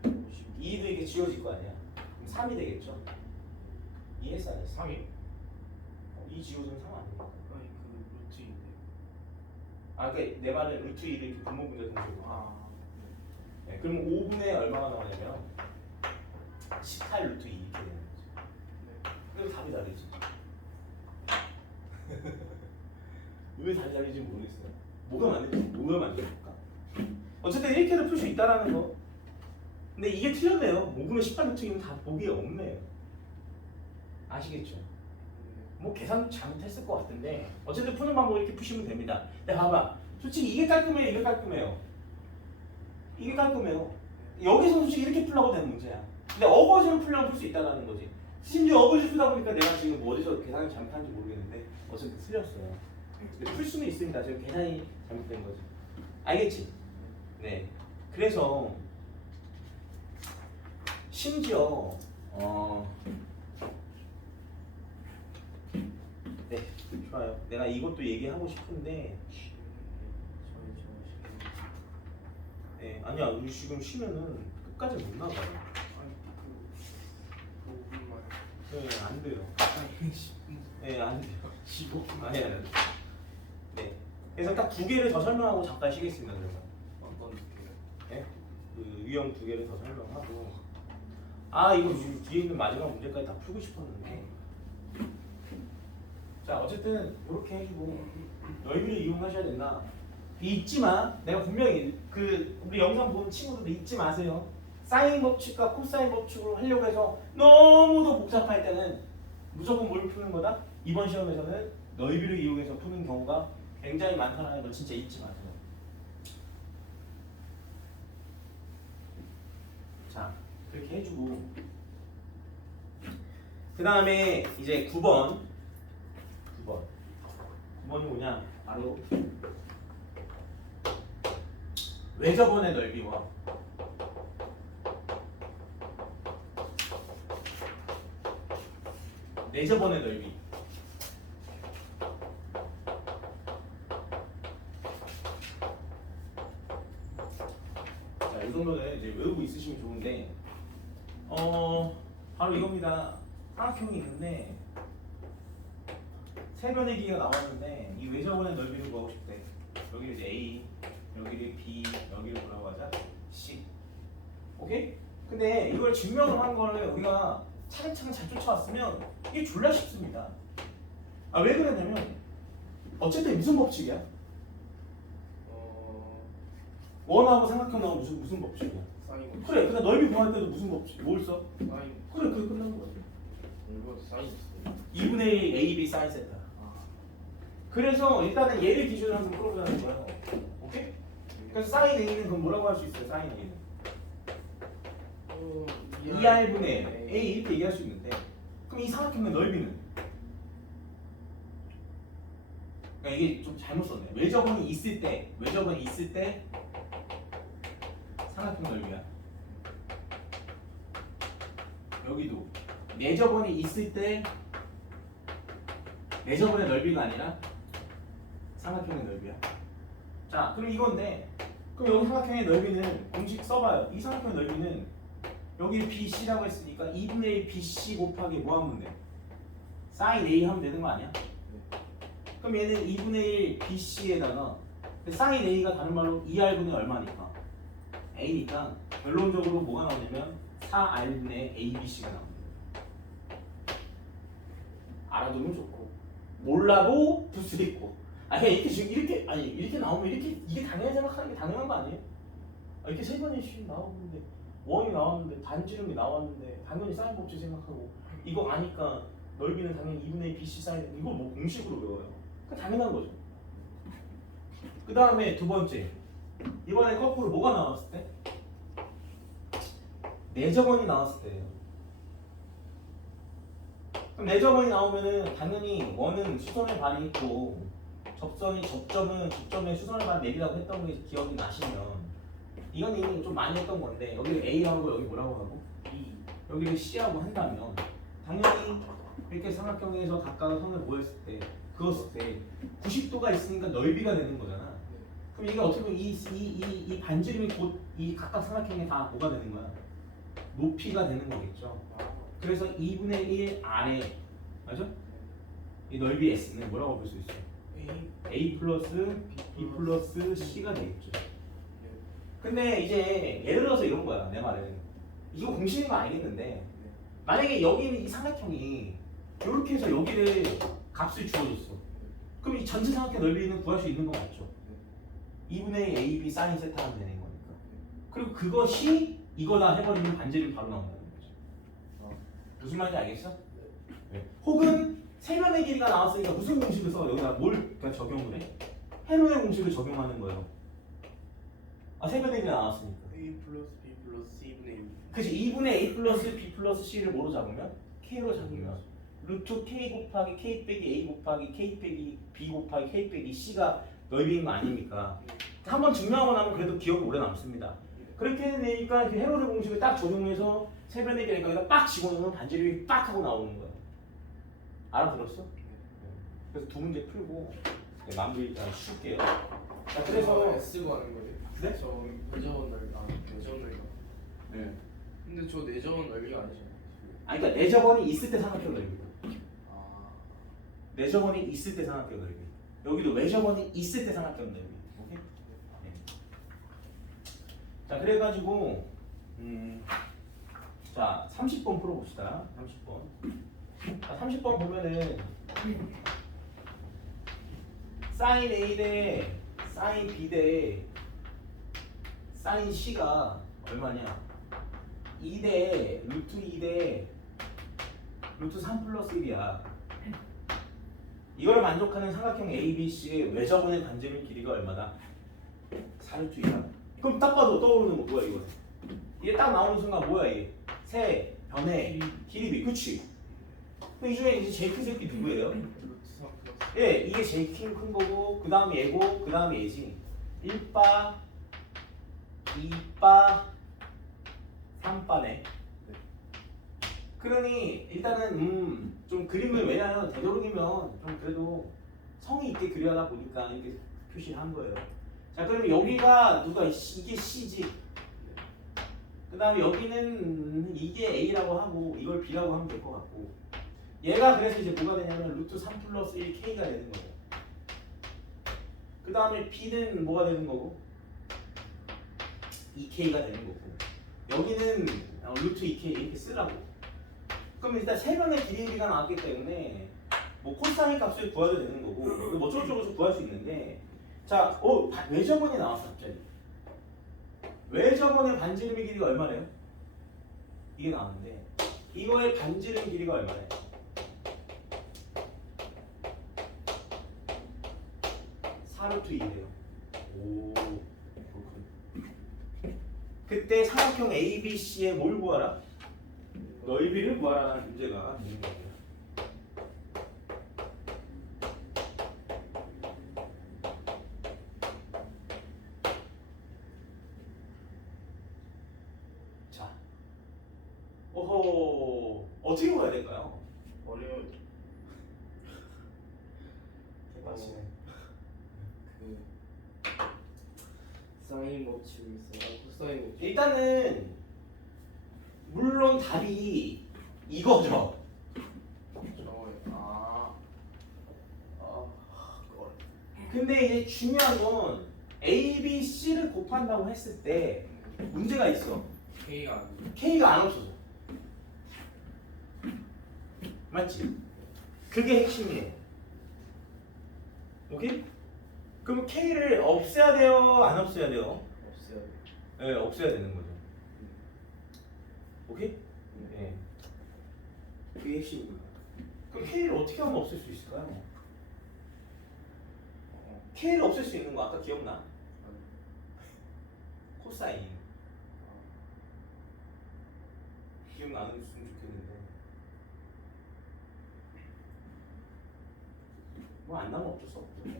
2도 이렇게 지워질 거 아니야. 그럼 3이 되겠죠? 이해했어 안 했어? 3이? 2 지워지면 3 아닙니까? 아니 그 루트인데. 아, 그러니까 내 말은 루트 2를 이렇게 분모분자 동식으로. 아. 네, 그럼 5분의 얼마가 나오냐면 18 루트 2 이렇게 되는 거죠. 그래서 답이 다르지. 왜 답이 다르지 모르겠어요. 뭐가 만들까? 어쨌든 이렇게도 풀 수 있다라는 거. 근데 이게 틀렸네요. 모금의 18 루트 2는 다 보기에 없네요. 아시겠죠? 뭐 계산 잘못했을 것 같은데 어쨌든 푸는 방법 이렇게 푸시면 됩니다. 근데 봐봐, 솔직히 이게 깔끔해요, 이게 깔끔해요. 이게 깔끔해요. 여기서 솔직히 이렇게 풀려고 되는 문제야. 근데 어거지로 풀려면 풀 수 있다는 거지. 심지어 어거지 풀다 보니까 내가 지금 뭐 어디서 계산을 잘못한지 모르겠는데 어쨌든 틀렸어요. 근데 풀 수는 있습니다. 지금 계산이 잘못된 거지. 알겠지? 네. 그래서 심지어 네, 좋아요. 내가 이것도 얘기하고 싶은데 네, 아니야. 우리 지금 쉬면은 끝까지 못 나가요. 아니 그 5분만. 네, 안 돼요. 아니 10분. 네, 안 돼요. 15분 아니야. 네. 그래서 딱 두 개를 더 설명하고 잠깐 쉬겠습니다. 그러면. 어떤 느낌? 네? 그 유형 두 개를 더 설명하고. 아, 이거 뒤에 있는 마지막 문제까지 다 풀고 싶었는데. 자, 어쨌든 이렇게 해주고 넓이를 이용하셔야 된다. 잊지마. 내가 분명히 그 우리 영상 보는 친구들도 잊지 마세요. 사인 법칙과 코사인 법칙으로 하려고 해서 너무도 복잡할 때는 무조건 뭘 푸는 거다? 이번 시험에서는 넓이를 이용해서 푸는 경우가 굉장히 많다는 걸 진짜 잊지 마세요. 자, 그렇게 해주고 그 다음에 이제 9번이 뭐냐? 바로 외접원의 넓이와 내접원의 넓이. 자, 이 정도는 이제 외우고 있으시면 좋은데, 바로 이겁니다. 삼각형이 있는데 세 변의 길이가 나왔는데 이 외접원의 넓이를 구하고 싶대. 여기를 이제 A, 여기를 B, 여기를 뭐라고 하자? C. 오케이? 근데 이걸 증명을 한 거를 우리가 차근차근 잘 쫓아왔으면 이게 졸라 쉽습니다. 아, 왜 그러냐면 어쨌든 무슨 법칙이야? 원하고 삼각형 나오면 무슨 법칙이야? 사인. 그래, 근데 넓이 구할 때도 무슨 법칙? 뭘 써? 사인. 그래, 그게 끝난 거야. 이거 사인 있어요. 2분의 1 A, B 사인 세타. 그래서 일단은 얘를 기준으로 한번 풀어보자는 거예요. 오케이? 그래서 사인 A는 그럼 뭐라고 할 수 있어요? 사인 A는 2R분의 A 이렇게 얘기할 수 있는데, 그럼 이 삼각형의 넓이는? 그러니까 이게 좀 잘못 썼네. 외접원이 있을 때 삼각형 넓이야. 여기도 내접원이 있을 때 내접원의 넓이가 아니라 삼각형의 넓이야. 자, 그럼 이건데 그럼 여기 삼각형의 넓이는 공식 써봐요. 이 삼각형의 넓이는 여기 BC라고 했으니까 2분의 1 BC 곱하기 뭐 하면 돼? sin A 하면 되는 거 아니야? 그럼 얘는 2분의 1 BC에다가 sin A가 다른 말로 2R분의 얼마니까? A니까 결론적으로 뭐가 나오냐면 4R분의 ABC가 나옵니다. 알아두면 좋고 몰라도 풀 수 있고 아니 이렇게 지금 이렇게 아니 이렇게 나오면 이게 당연히 생각하는 게 당연한 거 아니에요? 이렇게 세 번의 식 나오는데 원이 나왔는데 반지름이 나왔는데 당연히 사인 법칙 생각하고 이거 아니까 넓이는 당연히 2분의 1 BC 사인 이거 뭐 공식으로 외워요. 그 당연한 거죠. 그 다음에 두 번째 이번에 거꾸로 뭐가 나왔을 때? 내접원이 나왔을 때예요. 그럼 내접원이 나오면은 당연히 원은 수선의 발이 있고 접점에 수선의 발 내리라고 했던 게 기억이 나시면 이건 이미 좀 많이 했던 건데 여기를 A하고 여기 뭐라고 하고 B 여기를 C하고 한다면 당연히 이렇게 삼각형에서 각각 선을 모였을 때 그었을 때 90도가 있으니까 넓이가 되는 거잖아. 그럼 이게 어떻게 보면 이 반지름이 곧 이 각각 삼각형에 다 뭐가 되는 거야? 높이가 되는 거겠죠. 그래서 2분의 1 아래 맞죠? 이 넓이 S는 뭐라고 볼 수 있어요? A 플러스 B 플러스 C가 되겠죠. 근데 이제 예를 들어서 이런 거야. 내 말은 이거 공식인 거 알겠는데 만약에 여기 있는 이 삼각형이 이렇게 해서 여기를 값을 주어줬어. 그럼 이 전체 삼각형 넓이는 구할 수 있는 거 맞죠? 2분의 1 AB 사인 세타 하면 되는 거니까. 그리고 그것이 이거다 해버리면 반지름이 바로 나온다는 거죠. 무슨 말인지 알겠어? 네. 혹은 세면의 길이가 나왔으니까 무슨 공식을 써? 여기다 뭘 그냥 적용을 해? 해론의 공식을 적용하는 거예요. 세면의 길이가 나왔으니까. A 플러스 B 플러스 C분의 1. 그치 2분의 A 플러스 B 플러스 C를 뭐로 잡으면? K로 잡으면 루트 K 곱하기 K 빼기 A 곱하기 K 빼기 B 곱하기 K 빼기 C가 넓이인 거 아닙니까? 한번 증명하고 나면 그래도 기억이 오래 남습니다. 그렇게 되니까 헤로드 공식을 딱 적용해서 세변의 길이니까 여기다 빡 집어넣으면 반지름이 빡 하고 나오는 거예요. 알아들었어? 그래서 두 문제 풀고 마무리 일단 쉴게요. 자 그래서 S고 하는 거예요? 네? 저 내접원 넓이 내접원 넓이가. 네. 근데 저 내접원 넓이가 아니잖아요. 아니 그러니까 내접원이 있을 때 삼각형 넓이. 아. 내접원이 있을 때 삼각형 넓이. 여기도 외접원이 있을 때 삼각형 넓이. 오케이? 네. 자 그래가지고 자 30번 풀어봅시다. 30번. 자 30번 보면은 sin A 대 sin B 대 sin C가 얼마냐? 2대 루트 2대 루트 3 플러스 1이야. 이걸 만족하는 삼각형 ABC의 외접원의 반지름 길이가 얼마다? 4루트 2야. 그럼 딱 봐도 떠오르는 거 뭐야 이거? 이게 딱 나오는 순간 뭐야 이게? 세 변의 길이 그치? 그럼 이 중에 이제 제일 큰 새끼 누구예요? 루트 3 플러스. 예, 이게 제일 큰 거고 그 다음 얘고 그 다음 얘지. 1바 2바 3바네. 그러니 일단은 좀 그림을 왜냐면 되도록이면 좀 그래도 성의 있게 그려다 보니까 이렇게 표시를 한 거예요. 자 그러면 여기가 누가 이게 C지. 그 다음에 여기는 이게 A라고 하고 이걸 B라고 하면 될 것 같고 얘가 그래서 이제 뭐가 되냐면 루트 3 플러스 1 K가 되는 거예요. 그 다음에 B는 뭐가 되는 거고 2K가 되는 거고 여기는 루트 2K 이렇게 쓰라고. 그럼 일단 세 변의 길이가 나왔기 때문에 뭐 코사인 값을 구해도 되는 거고 뭐 어쩌고저쩌고 구할 수 있는데 자, 외접원이 나왔어 갑자기. 외접원의 반지름의 길이가 얼마래요? 이게 나왔는데 이거의 반지름 길이가 얼마래? 4루트 2래요. 오, 그렇군. 그때 삼각형 ABC의 뭘 구하라? 넓이를 구하라는 문제가 있는 거예요. 자, 오호, 어떻게 구해야 될까요? 어려워. 개빡치네. 그 사인 법 치고 있어요. 코사인 법. 일단은 물론 답이 이거죠. 저거요. 그거. 근데 이제 중요한 건 A, B, C를 곱한다고 했을 때 문제가 있어. K가 아니에요. K가 안 없어져. 맞지? 그게 핵심이에요. 오케이? 그럼 K를 없애야 돼요? 안 없애야 돼요? 없어요. 네, 없애야 되는 거죠. 오케이? 네. 그게 핵심이고요. 그럼 K를 어떻게 하면 없앨 수 있을까요? K를 없앨 수 있는 거 아까 기억나? 코사인. 기억나는 줬으면 좋겠는데. 뭐 안 나면 어쩔 수 없죠. 네.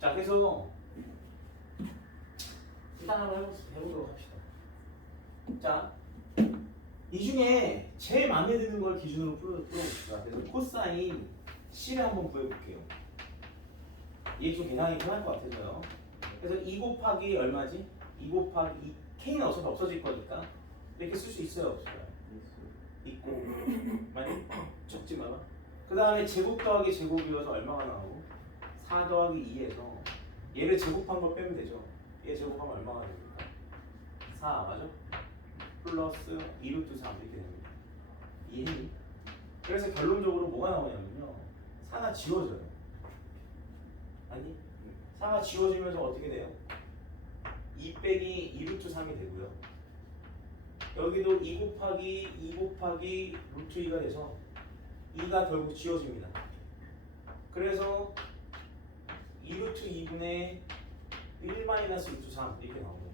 자, 그래서 일단 한번 해보도록 합시다. 자, 이 중에 제일 마음에 드는 걸 기준으로 풀어봅시다. 그래서 코사인 C를 한번 구해볼게요. 이게 좀 계산이 편할 것 같아서요. 그래서 2 곱하기 얼마지? 2 곱하기 2, K는 어차피 없어질 거니까 이렇게 쓸 수 있어요? 없어요? 있고 많이 적지 마봐. 그 다음에 제곱 더하기 제곱이어서 얼마가 나오고 4 더하기 2에서 얘를 제곱한 걸 빼면 되죠. 얘 제곱하면 얼마가 됩니까? 4 맞아? 플러스 2루트 3 이렇게 됩니다. 이해니? 그래서 결론적으로 뭐가 나오냐면요 4가 지워져요. 아니? 4가 지워지면서 어떻게 돼요? 2 빼기 2루트 3이 되고요. 여기도 2 곱하기 루트 2가 돼서 2가 결국 지워집니다. 그래서 2루트 2분의 1 마이너스 루트 3 이렇게 나오고요.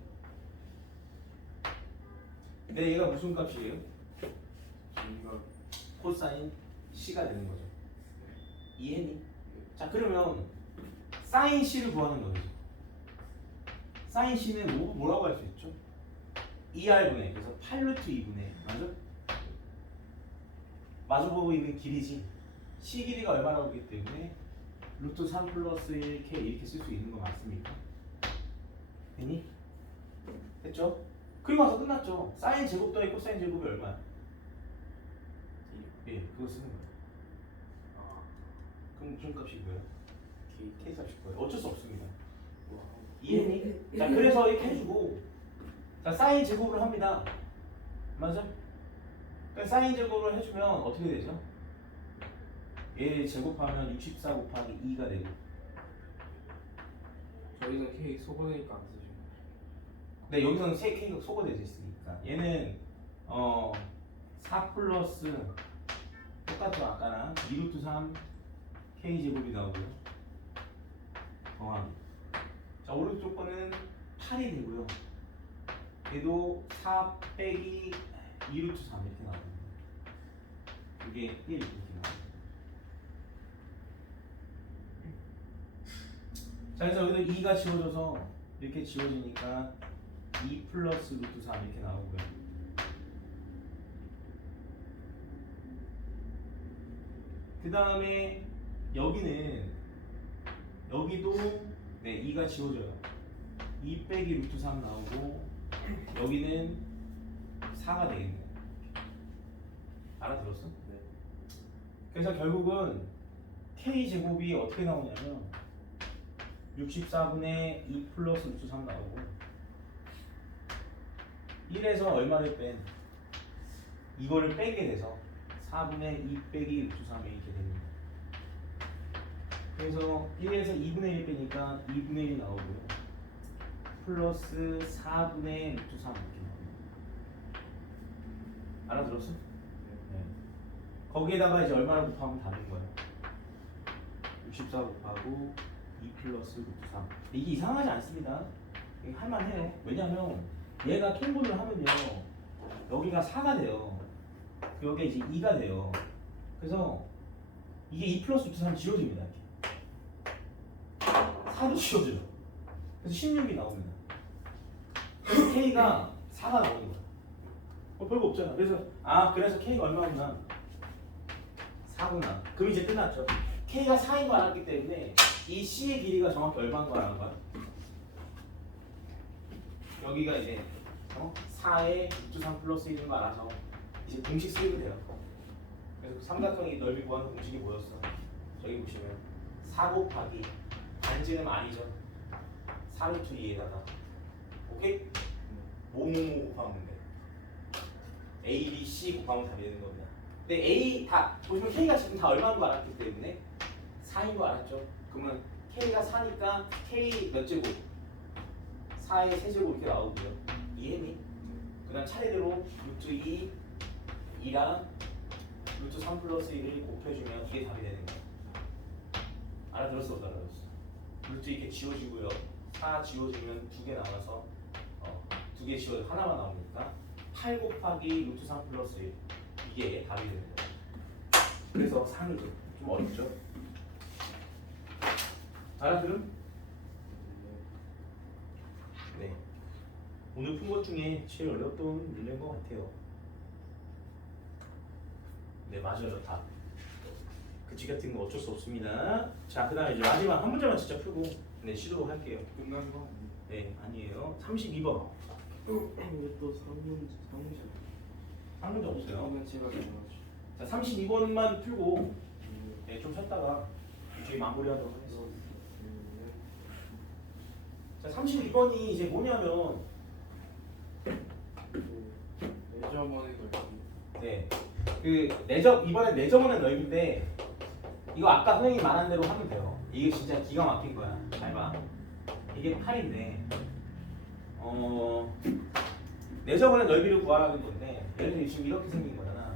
근데 얘가 무슨 값이에요? 코사인 C가 되는 거죠. 이해니? 자, 그러면 사인 C를 구하는 거죠. 사인 C는 뭐라고 할 수 있죠? 2R분의 그래서 8루트 2분의 맞아? 마주보고 있는 길이지. C 길이가 얼마나 오기 때문에 루트 3 플러스 1K 이렇게 쓸 수 있는 거 맞습니까? 되니? 됐죠? 그리고 와서 끝났죠. 사인 제곱 더하기 코사인 제곱이 얼마야? 예, 그거 쓰는 거예요. 그럼 무슨 값이 뭐예요? K 값이 뭐예요? 어쩔 수 없습니다. 이해니? 자, 그래서 이렇게 해주고 자, 사인 제곱을 합니다. 맞아? 그러니까 사인 제곱을 해주면 어떻게 되죠? 얘 제곱하면 64 곱하기 2가 되고 저희는 K 속어내니까 안 쓰죠. 네, 여기서는 세 K가 소거되어 있으니까 얘는 4 플러스 똑같죠 아까랑 2루트 3 K 제곱이 나오고요. 자, 오른쪽 거는 8이 되고요. 얘도 4 빼기 2루트 3 이렇게 나옵니다. 이게 1 이렇게 나옵니다. 자, 그래서 여기도 2가 지워져서 이렇게 지워지니까 2 플러스 루트 3 이렇게 나오고요. 그 다음에 여기도 네 2가 지워져요. 2 빼기 루트 3 나오고 여기는 4가 되겠네요. 알아들었어? 네. 그래서 결국은 K 제곱이 어떻게 나오냐면 64분의 2 플러스 루트 3 나오고 1에서 얼마를 뺀 이거를 빼게 돼서 4분의 2 빼기 루트 3이 이렇게 됩니다. 그래서 1에서 2분의 1 빼니까 2분의 1이 나오고요. 플러스 4분의 루트 3 이렇게 나옵니다. 알아들었어? 네. 거기에다가 이제 얼마나 곱하면 답인 거예요? 64 곱하고 2 플러스 루트 3. 이게 이상하지 않습니다. 이게 할만해요. 왜냐면 얘가 통분을 하면요 여기가 4가 돼요. 여기가 이제 2가 돼요. 그래서 이게 2 플러스 루트 3 지워집니다. 이렇게. 4도 지워져요. 그래서 16이 나옵니다. 그래서 K가 4가 나오는 거야. 별거 없잖아. 그래서 K가 얼마구나? 4구나. 그럼 이제 끝났죠. K가 4인 거 알았기 때문에 이 C의 길이가 정확히 얼마인 거 아는 거야? 여기가 이제 4에 루트 3 플러스 1인 거 알아서 이제 공식 쓰면 돼요. 그래서 삼각형의 넓이 구하는 공식이 뭐였어? 저기 보시면 4 곱하기 반지름 아니죠? 4 루트 2에다가 오케이? 뭐뭐 곱하면 돼? A, B, C 곱하면 답이 되는 겁니다. 근데 A 다 보시면 K가 지금 다 얼마인 거 알았기 때문에 4인 거 알았죠? 그러면 K가 4니까 K 몇 제곱? 4의 세제곱 이렇게 나오고요. 이해니? 그 다음 차례대로 루트 2, 2랑 루트 3 플러스 1을 곱해주면 이게 답이 되는 거예요. 알아들었어? 못 알아들었어? 루트 이렇게 지워지고요. 4 지워지면 2개 나와서 2개 지워져 하나만 나오니까 8 곱하기 루트 3 플러스 1 이게 답이 되는 거예요. 그래서 3이죠. 좀 어렵죠? 알아들음? 네. 오늘 푼 것 중에 제일 어려웠던 문제인 것 같아요. 네, 맞아요. 답. 그치 같은 거 어쩔 수 없습니다. 자, 그 다음에 이제 마지막 한 문제만 진짜 풀고 네, 시도할게요. 끝난 거 아니에요? 네, 아니에요. 32번. 이게 또 상문제. 한 문제 없어요. 그러면 제가 넘어가죠. 자, 32번만 풀고 네, 좀 쉬었다가 저희 마무리하도록 하겠습니다. 자, 32번이 이제 뭐냐면 내점원의 넓이. 네, 그 이번에 내점원의 넓이인데 이거 아까 선생님이 말한 대로 하면 돼요. 이게 진짜 기가 막힌 거야. 잘 봐. 이게 8인데 내점원의 넓이를 구하라는 건데 예를 들어 지금 이렇게 생긴 거잖아.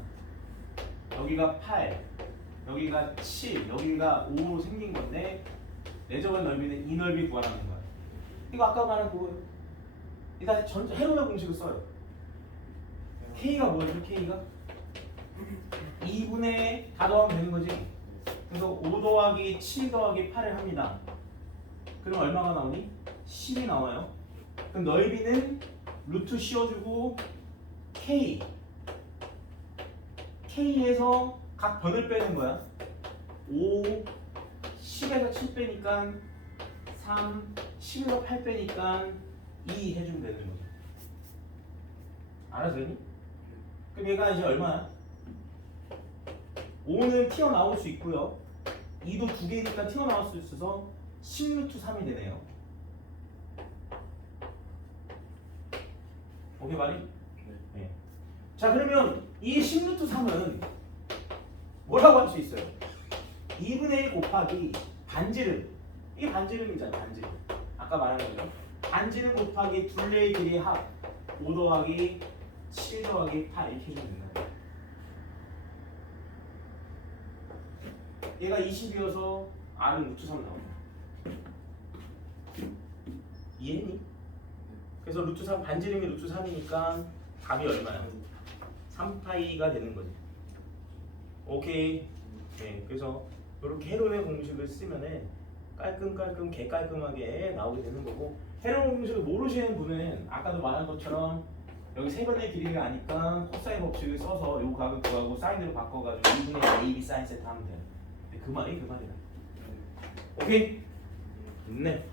여기가 8, 여기가 7, 여기가 5로 생긴 건데 내점원의 넓이는 이 넓이 구하라는 거야. 이거 아까 말한 그거예요. 일단 헤로의 공식을 써요. K가 뭐였죠? K가 2분의 다 더하면 되는 거지. 그래서 5 더하기 7 더하기 8을 합니다. 그럼 얼마가 나오니? 10이 나와요. 그럼 넓이는 루트 씌워주고 K에서 각 변을 빼는 거야. 5, 10에서 7 빼니까 3, 10에서 8 빼니까 2 해주면 되는 거죠. 알아들니? 그럼 얘가 이제 얼마야? 5는 튀어나올 수 있고요. 2도 2개니까 튀어나올 수 있어서 10루트 3이 되네요. 오케이 말이? 네. 자, 그러면 이 10루트 3은 뭐라고 할 수 있어요? 2분의 1 곱하기 반지름. 이게 반지름이잖아. 반지름. 아까 말한 거죠. 반지름 곱하기 둘레의 길이 합 5 더하기 7 더하기 8 이렇게 해주면 된다. 얘가 20이어서 R은 루트 3 나옵니다. 이해했니? 그래서 루트 3 반지름이 루트 3이니까 답이 얼마야? 3파이가 되는 거지. 오케이. 네, 그래서 이렇게 헤론의 공식을 쓰면은 깔끔깔끔 개깔끔하게 나오게 되는 거고, 헤론 공식을 모르시는 분은 아까도 말한 것처럼 여기 세 번의 길이가 아니까 코사인 법칙을 써서 요 각을 구하고 사인으로 바꿔가지고 2분의 A, B 사인 세트 하면 돼요. 그 말이 그 말이다. 오케이? 네.